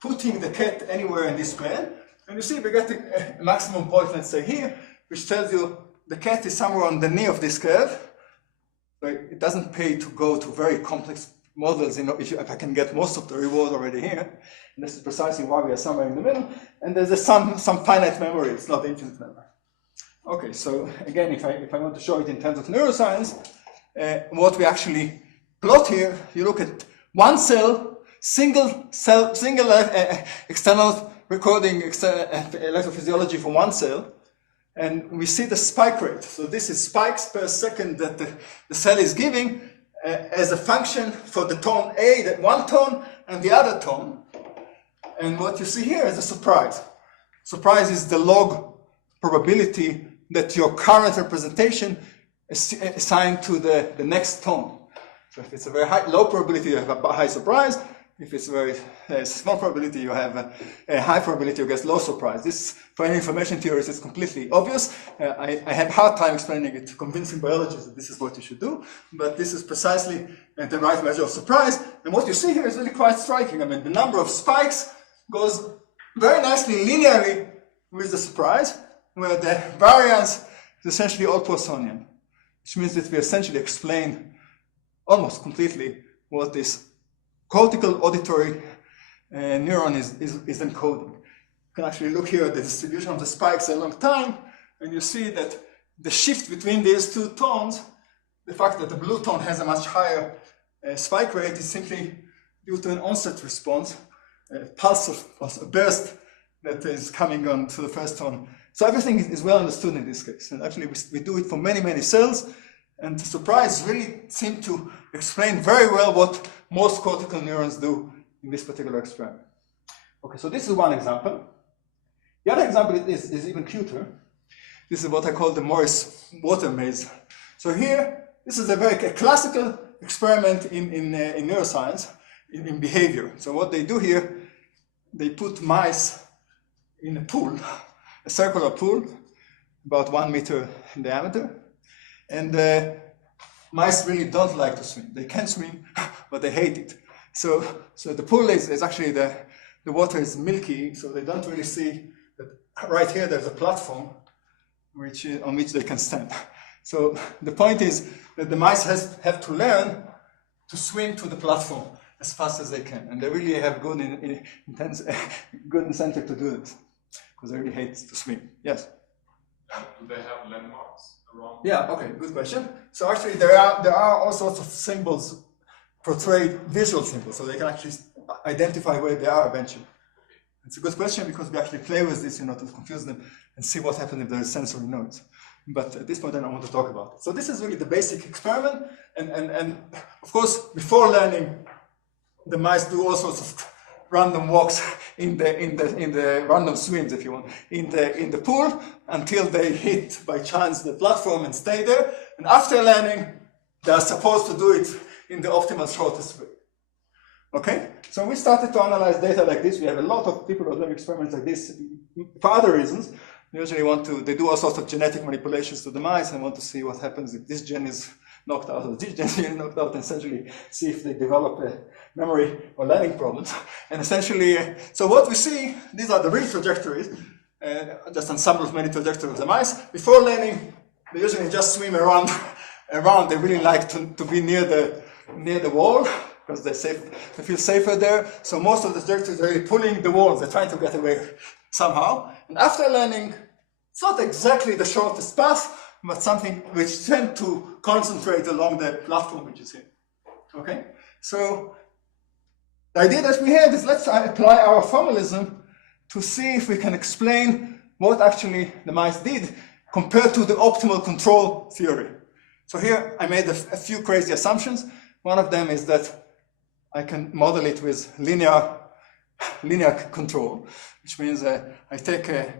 putting the cat anywhere in this plan. And you see we get a maximum point, let's say here, which tells you the cat is somewhere on the knee of this curve. So it doesn't pay to go to very complex models, if I can get most of the reward already here. And this is precisely why we are somewhere in the middle. And there's some finite memory, it's not infinite memory. Okay, so again, if I want to show it in terms of neuroscience, what we actually plot here, you look at one cell, single external recording electrophysiology for one cell, and we see the spike rate. So this is spikes per second that the cell is giving as a function for the tone A, that one tone, and the other tone. And what you see here is a surprise. Surprise is the log probability that your current representation is assigned to the next tone. So if it's a very low probability, you have a high surprise. If it's a very small probability, you have a high probability you get low surprise. This, for any information theorists, is completely obvious. I have a hard time explaining it to convincing biologists that this is what you should do, but this is precisely the right measure of surprise. And what you see here is really quite striking. I mean, the number of spikes goes very nicely linearly with the surprise, where the variance is essentially all Poissonian, which means that we essentially explain almost completely what this cortical auditory neuron is encoding. You can actually look here at the distribution of the spikes a long time, and you see that the shift between these two tones, the fact that the blue tone has a much higher spike rate, is simply due to an onset response, a pulse of a burst that is coming on to the first tone. So everything is well understood in this case, and actually we do it for many, many cells, and the surprise really seemed to explain very well what most cortical neurons do in this particular experiment. Okay, so this is one example. The other example is even cuter. This is what I call the Morris water maze. So here, this is a very classical experiment in neuroscience, in behavior. So what they do here, they put mice in a pool, a circular pool, about 1 meter in diameter. And mice really don't like to swim. They can swim, but they hate it. So the pool is actually, the water is milky, so they don't really see that right here there's a platform on which they can stand. So the point is that the mice have to learn to swim to the platform as fast as they can. And they really have good incentive to do this, because they really hate to swim. Yes? Do they have landmarks around? Yeah, okay, good question. So actually there are all sorts of symbols, portrayed visual symbols, so they can actually identify where they are eventually. It's a good question because we actually play with this, to confuse them and see what happens if there is sensory noise. But at this point I don't want to talk about it. So this is really the basic experiment, and of course before learning, the mice do all sorts of random walks in the random swims, if you want, in the pool until they hit by chance the platform and stay there. And after learning, they are supposed to do it in the optimal shortest way. Okay, so we started to analyze data like this. We have a lot of people who are doing experiments like this for other reasons. They usually they do all sorts of genetic manipulations to the mice and want to see what happens if this gene is knocked out or this gene is knocked out, and essentially see if they develop memory or learning problems. And essentially, so what we see, these are the real trajectories, just ensemble of many trajectories of the mice. Before learning, they usually just swim around. They really like to be near the wall, because they feel safer there. So most of the trajectories are really pulling the walls. They're trying to get away somehow. And after learning, it's not exactly the shortest path, but something which tend to concentrate along the platform which is here. Okay? So the idea that we have is, let's apply our formalism to see if we can explain what actually the mice did compared to the optimal control theory. So here I made a few crazy assumptions. One of them is that I can model it with linear control, which means I take a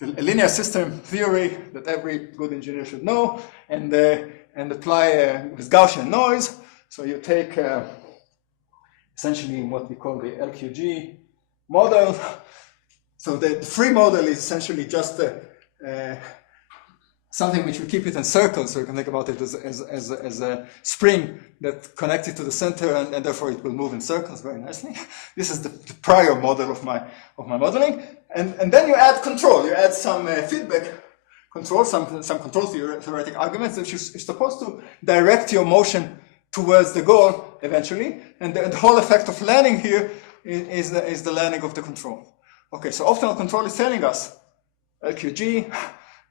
linear system theory that every good engineer should know, and apply with Gaussian noise. So you take essentially what we call the LQG model. So the free model is essentially just something which we keep it in circles, so you can think about it as a spring that connected to the center, and therefore it will move in circles very nicely. This is the prior model of my modeling, and then you add control. You add some feedback control, some control theoretic arguments that you're supposed to direct your motion towards the goal eventually, and the whole effect of learning here is the learning of the control. Okay, so optimal control is telling us LQG,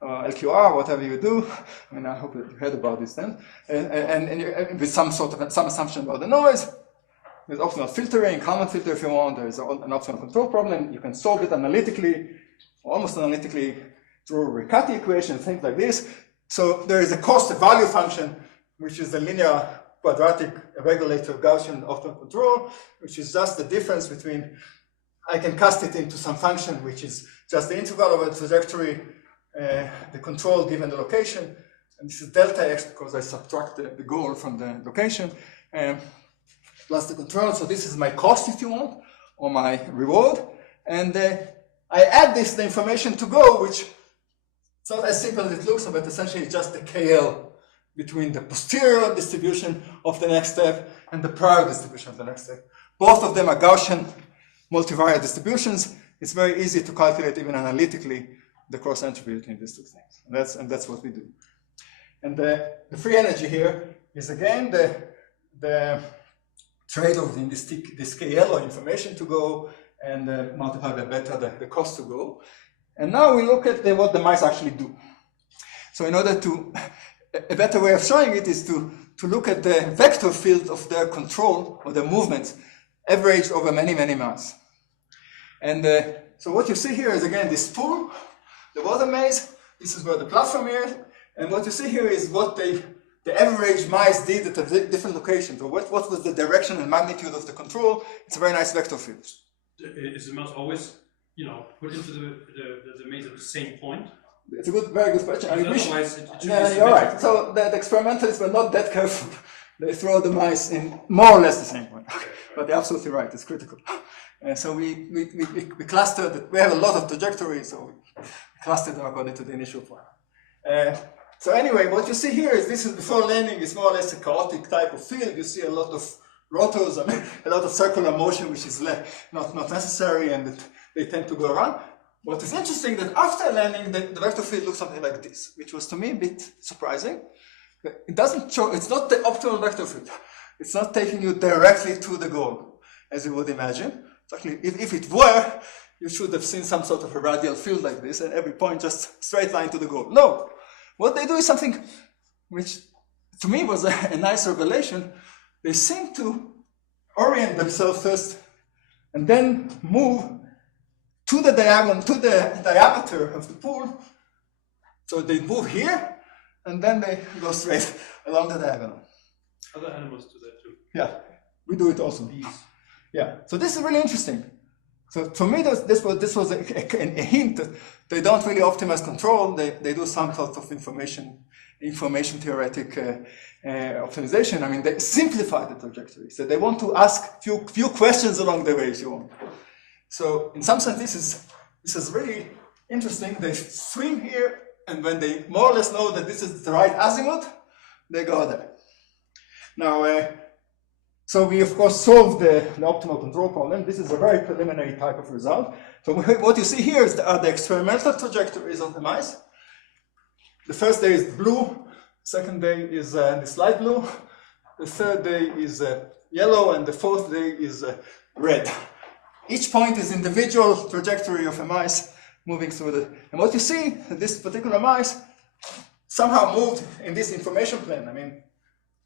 LQR, whatever you do. I mean, I hope that you heard about this then. And with some assumption about the noise. There's optimal filtering, Kalman filter if you want. There's an optimal control problem. You can solve it analytically, almost analytically, through Riccati equation, things like this. So there is a cost value function, which is the linear quadratic regulator Gaussian optimal control, which is just the difference between, I can cast it into some function, which is just the integral of a trajectory, the control given the location, and this is delta x because I subtract the goal from the location, plus the control. So this is my cost, if you want, or my reward. And I add the information to go, which it's not as simple as it looks, but essentially it's just the KL between the posterior distribution of the next step and the prior distribution of the next step. Both of them are Gaussian multivariate distributions. It's very easy to calculate even analytically the cross entropy between these two things. And that's what we do. And the free energy here is again the trade-off in this KL or information to go and multiplied by beta the cost to go. And now we look at what the mice actually do. So in order to, a better way of showing it is to look at the vector field of their control or their movements averaged over many, many mice. And so what you see here is again this pool, the water maze. This is where the platform is. And what you see here is what the average mice did at a different location. So what was the direction and magnitude of the control? It's a very nice vector field. Is the mouse always, put into the maze at the same point? It's a very good question. Otherwise, you're right. So the experimentalists were not that careful. They throw the mice in more or less the same point. But they're absolutely right. It's critical. So we clustered it. We have a lot of trajectories, so we clustered them according to the initial plan. So anyway, what you see here is this is before landing. It's more or less a chaotic type of field. You see a lot of rotors, a lot of circular motion, which is not necessary, and they tend to go around. What is interesting that after landing, the vector field looks something like this, which was to me a bit surprising. It doesn't show, it's not the optimal vector field. It's not taking you directly to the goal, as you would imagine. Actually, if it were, you should have seen some sort of a radial field like this, and every point just straight line to the goal. No, what they do is something which to me was a nice revelation. They seem to orient themselves first and then move to the diameter of the pool. So they move here and then they go straight along the diagonal. Other animals do that too. Yeah, we do it also. Bees. Yeah, so this is really interesting. So for me, this was a hint that they don't really optimize control. They do some sort of information theoretic optimization. I mean, they simplify the trajectory. So they want to ask few questions along the way, if you want. So in some sense, this is really interesting. They swim here, and when they more or less know that this is the right azimuth, they go there. Now, so we of course solved the optimal control problem. This is a very preliminary type of result. So what you see here are the experimental trajectories of the mice. The first day is blue, second day is this light blue, the third day is yellow, and the fourth day is red. Each point is individual trajectory of a mice moving through the, and what you see, this particular mice somehow moved in this information plane. I mean,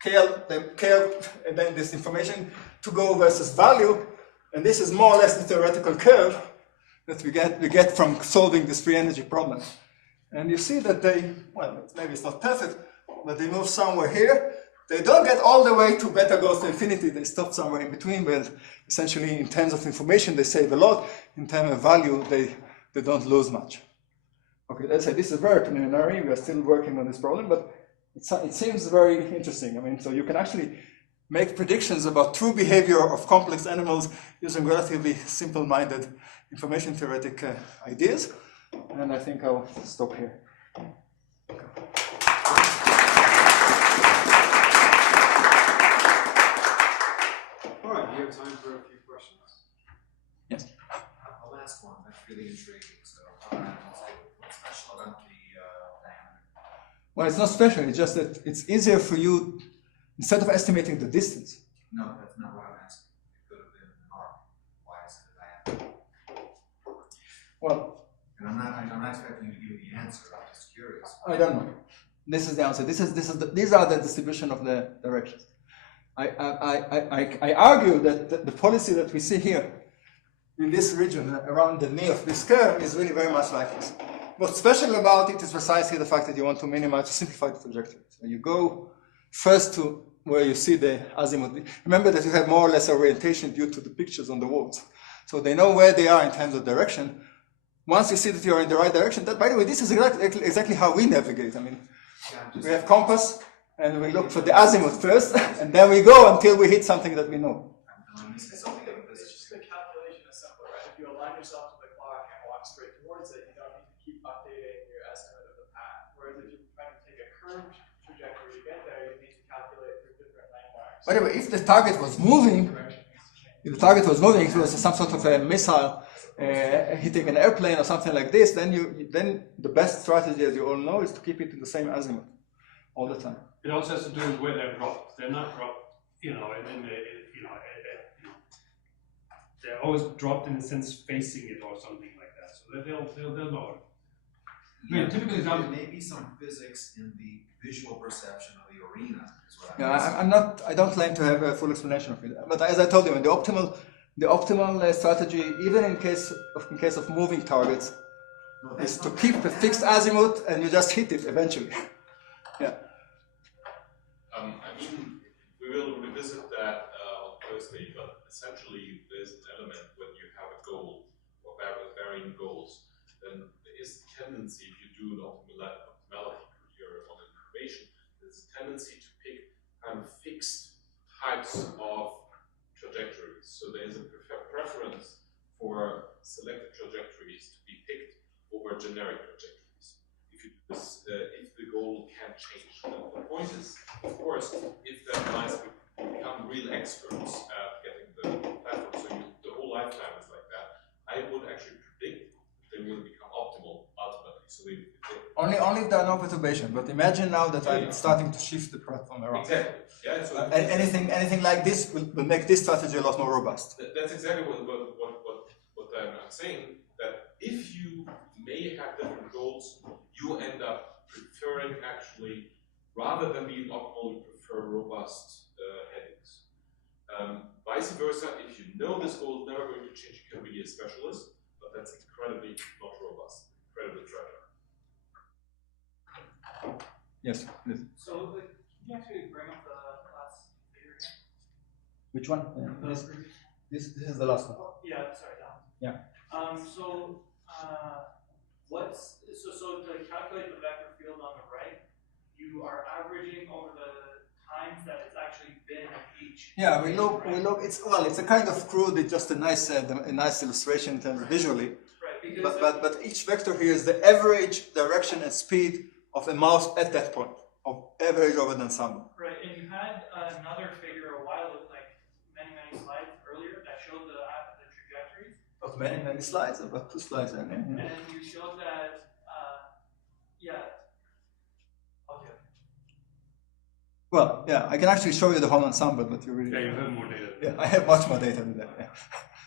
KL, and then this information to go versus value, and this is more or less the theoretical curve that we get from solving this free energy problem. And you see that they, well, maybe it's not perfect, but they move somewhere here. They don't get all the way to beta goes to infinity. They stop somewhere in between, but essentially in terms of information, they save a lot. In terms of value, they don't lose much. Okay, let's say this is very preliminary. We are still working on this problem, but it seems very interesting. I mean, so you can actually make predictions about true behavior of complex animals using relatively simple-minded information theoretic ideas. And I think I'll stop here. All right, you have time for a few questions? Yes. The last one, that's really intriguing. So, what's special about the diameter? Well, it's not special. It's just that it's easier for you, instead of estimating the distance. No, that's not what I'm asking. It could have been an arc. Why is it a diameter? Well, and I'm not expecting you to give me the answer. I'm just curious. I don't know. This is the answer. These are the distribution of the directions. I argue that the policy that we see here in this region around the knee of this curve is really very much like this. what's special about it is precisely the fact that you want to minimize, to simplify the trajectory. So you go first to where you see the azimuth. Remember that you have more or less orientation due to the pictures on the walls. So they know where they are in terms of direction. Once you see that you're in the right direction, that, by the way, this is exactly how we navigate. I mean, we have compass, and we look for the azimuth first, and then we go until we hit something that we know. It's just the calculation is simple, right? If you align yourself to the clock and walk straight towards it, you don't need to keep updating your estimate of the path. Whereas if you're trying to take a curved trajectory to get there, you need to calculate through different landmarks. By the way, if the target was moving, if the target was moving, if it was some sort of a missile hitting an airplane or something like this, then the best strategy, as you all know, is to keep it in the same azimuth all the time. It also has to do with where they're dropped. They're not dropped, they're always dropped in the sense facing it or something like that. So they'll know it. I mean, typically, there may be some physics in the visual perception of the arena as well. Yeah, I don't claim to have a full explanation of it. But as I told you, the optimal strategy, even in case of moving targets, is to keep a fixed azimuth and you just hit it eventually. Yeah. I mean, we will revisit that on Thursday, but essentially there's an element when you have a goal or varying goals, then there is a tendency, if you do an optimality criteria on information, there's a tendency to pick kind of fixed types of trajectories. So there is a preference for selected trajectories to be picked over generic trajectories. If the goal can change. And the point is, of course, if the guys become real experts at getting the platform, so the whole lifetime is like that, I would actually predict they will become optimal ultimately. So only if there are no perturbations. But imagine now that I'm starting to shift the platform around. Exactly. Yeah. So anything like this will make this strategy a lot more robust. That's exactly what I'm saying. That if you may have different goals, you end up preferring actually, rather than being optimal, you prefer robust headings. Vice versa, if you know this goal is never going to change, you can be a specialist, but that's incredibly not robust, incredibly fragile. Yes, please. So, can you actually bring up the last figure here? Which one? This is the last one. Yeah, sorry, that one. Yeah. So to calculate the vector field on the right, you are averaging over the times that it's actually been at each. Yeah, we look. It's a kind of crude. It's just a nice illustration in terms of visually. Right. Because but each vector here is the average direction and speed of a mouse at that point, of average over the ensemble. Right, and you had another figure a while, like many slides earlier that showed the trajectories. Of many slides, about 2 slides. Yeah. And you showed that, Okay. Well, yeah, I can actually show you the whole ensemble, but you really. Yeah, you have more data. Yeah, I have much more data than that. Yeah.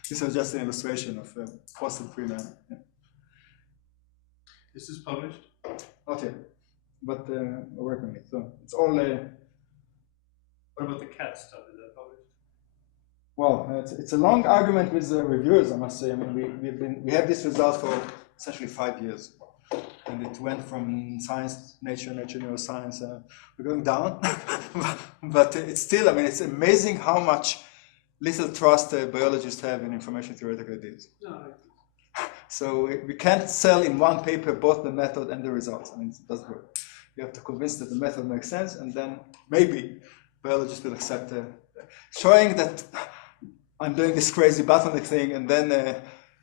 This was just an illustration of positive freeman. Yeah. This is published? Okay, but we're working on it. So it's all. What about the cat stuff? Is that published? Well, it's a long argument with reviewers, I must say. I mean, we have this result for essentially 5 years, and it went from Science, Nature, Neuroscience. We're going down, but it's still. I mean, it's amazing how much little trust biologists have in information theoretical ideas. No. So we can't sell in one paper both the method and the results. I mean, it doesn't work. You have to convince that the method makes sense, and then maybe biologists will accept showing that I'm doing this crazy bottleneck thing, and then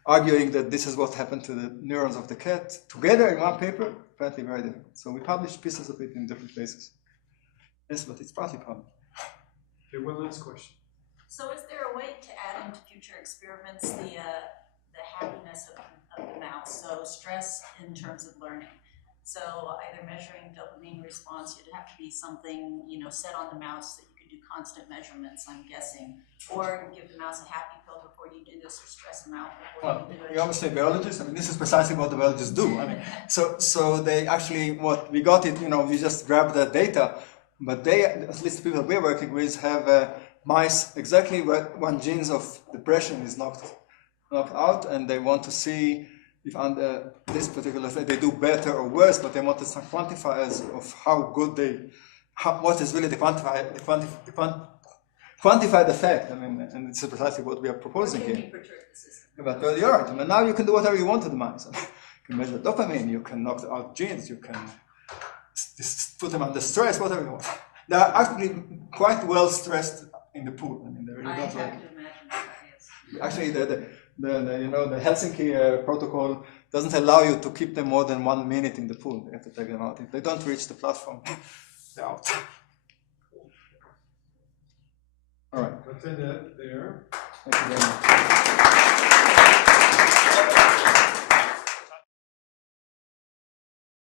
arguing that this is what happened to the neurons of the cat together in one paper. Apparently, very difficult. So we published pieces of it in different places. Yes, but it's partly published. Okay, one last question. So is there a way to add into future experiments the happiness of the mouse, so stress in terms of learning? So either measuring dopamine response, it'd have to be something, set on the mouse that you could do constant measurements, I'm guessing, or give the mouse a happy pill before you do this, or stress them out before you do it. You obviously biologists. I mean, this is precisely what the biologists do. I mean, so they actually, what we got it, we just grab that data, but they, at least the people we're working with, have mice exactly when genes of depression is knocked out, and they want to see, if under this particular thing they do better or worse, but they wanted some quantifiers of how good what is really the quantified effect. I mean, and it's precisely what we are proposing Can here. you perturb the system? But you're right. I mean, now you can do whatever you want to the mice. You can measure dopamine, you can knock out genes, you can put them under stress, whatever you want. They are actually quite well stressed in the pool. I mean, they really I don't have to like. imagine that, yes. Actually, the Helsinki protocol doesn't allow you to keep them more than 1 minute in the pool. They have to take them out. If they don't reach the platform, they're out. All right. Let's end it there. Thank you very much.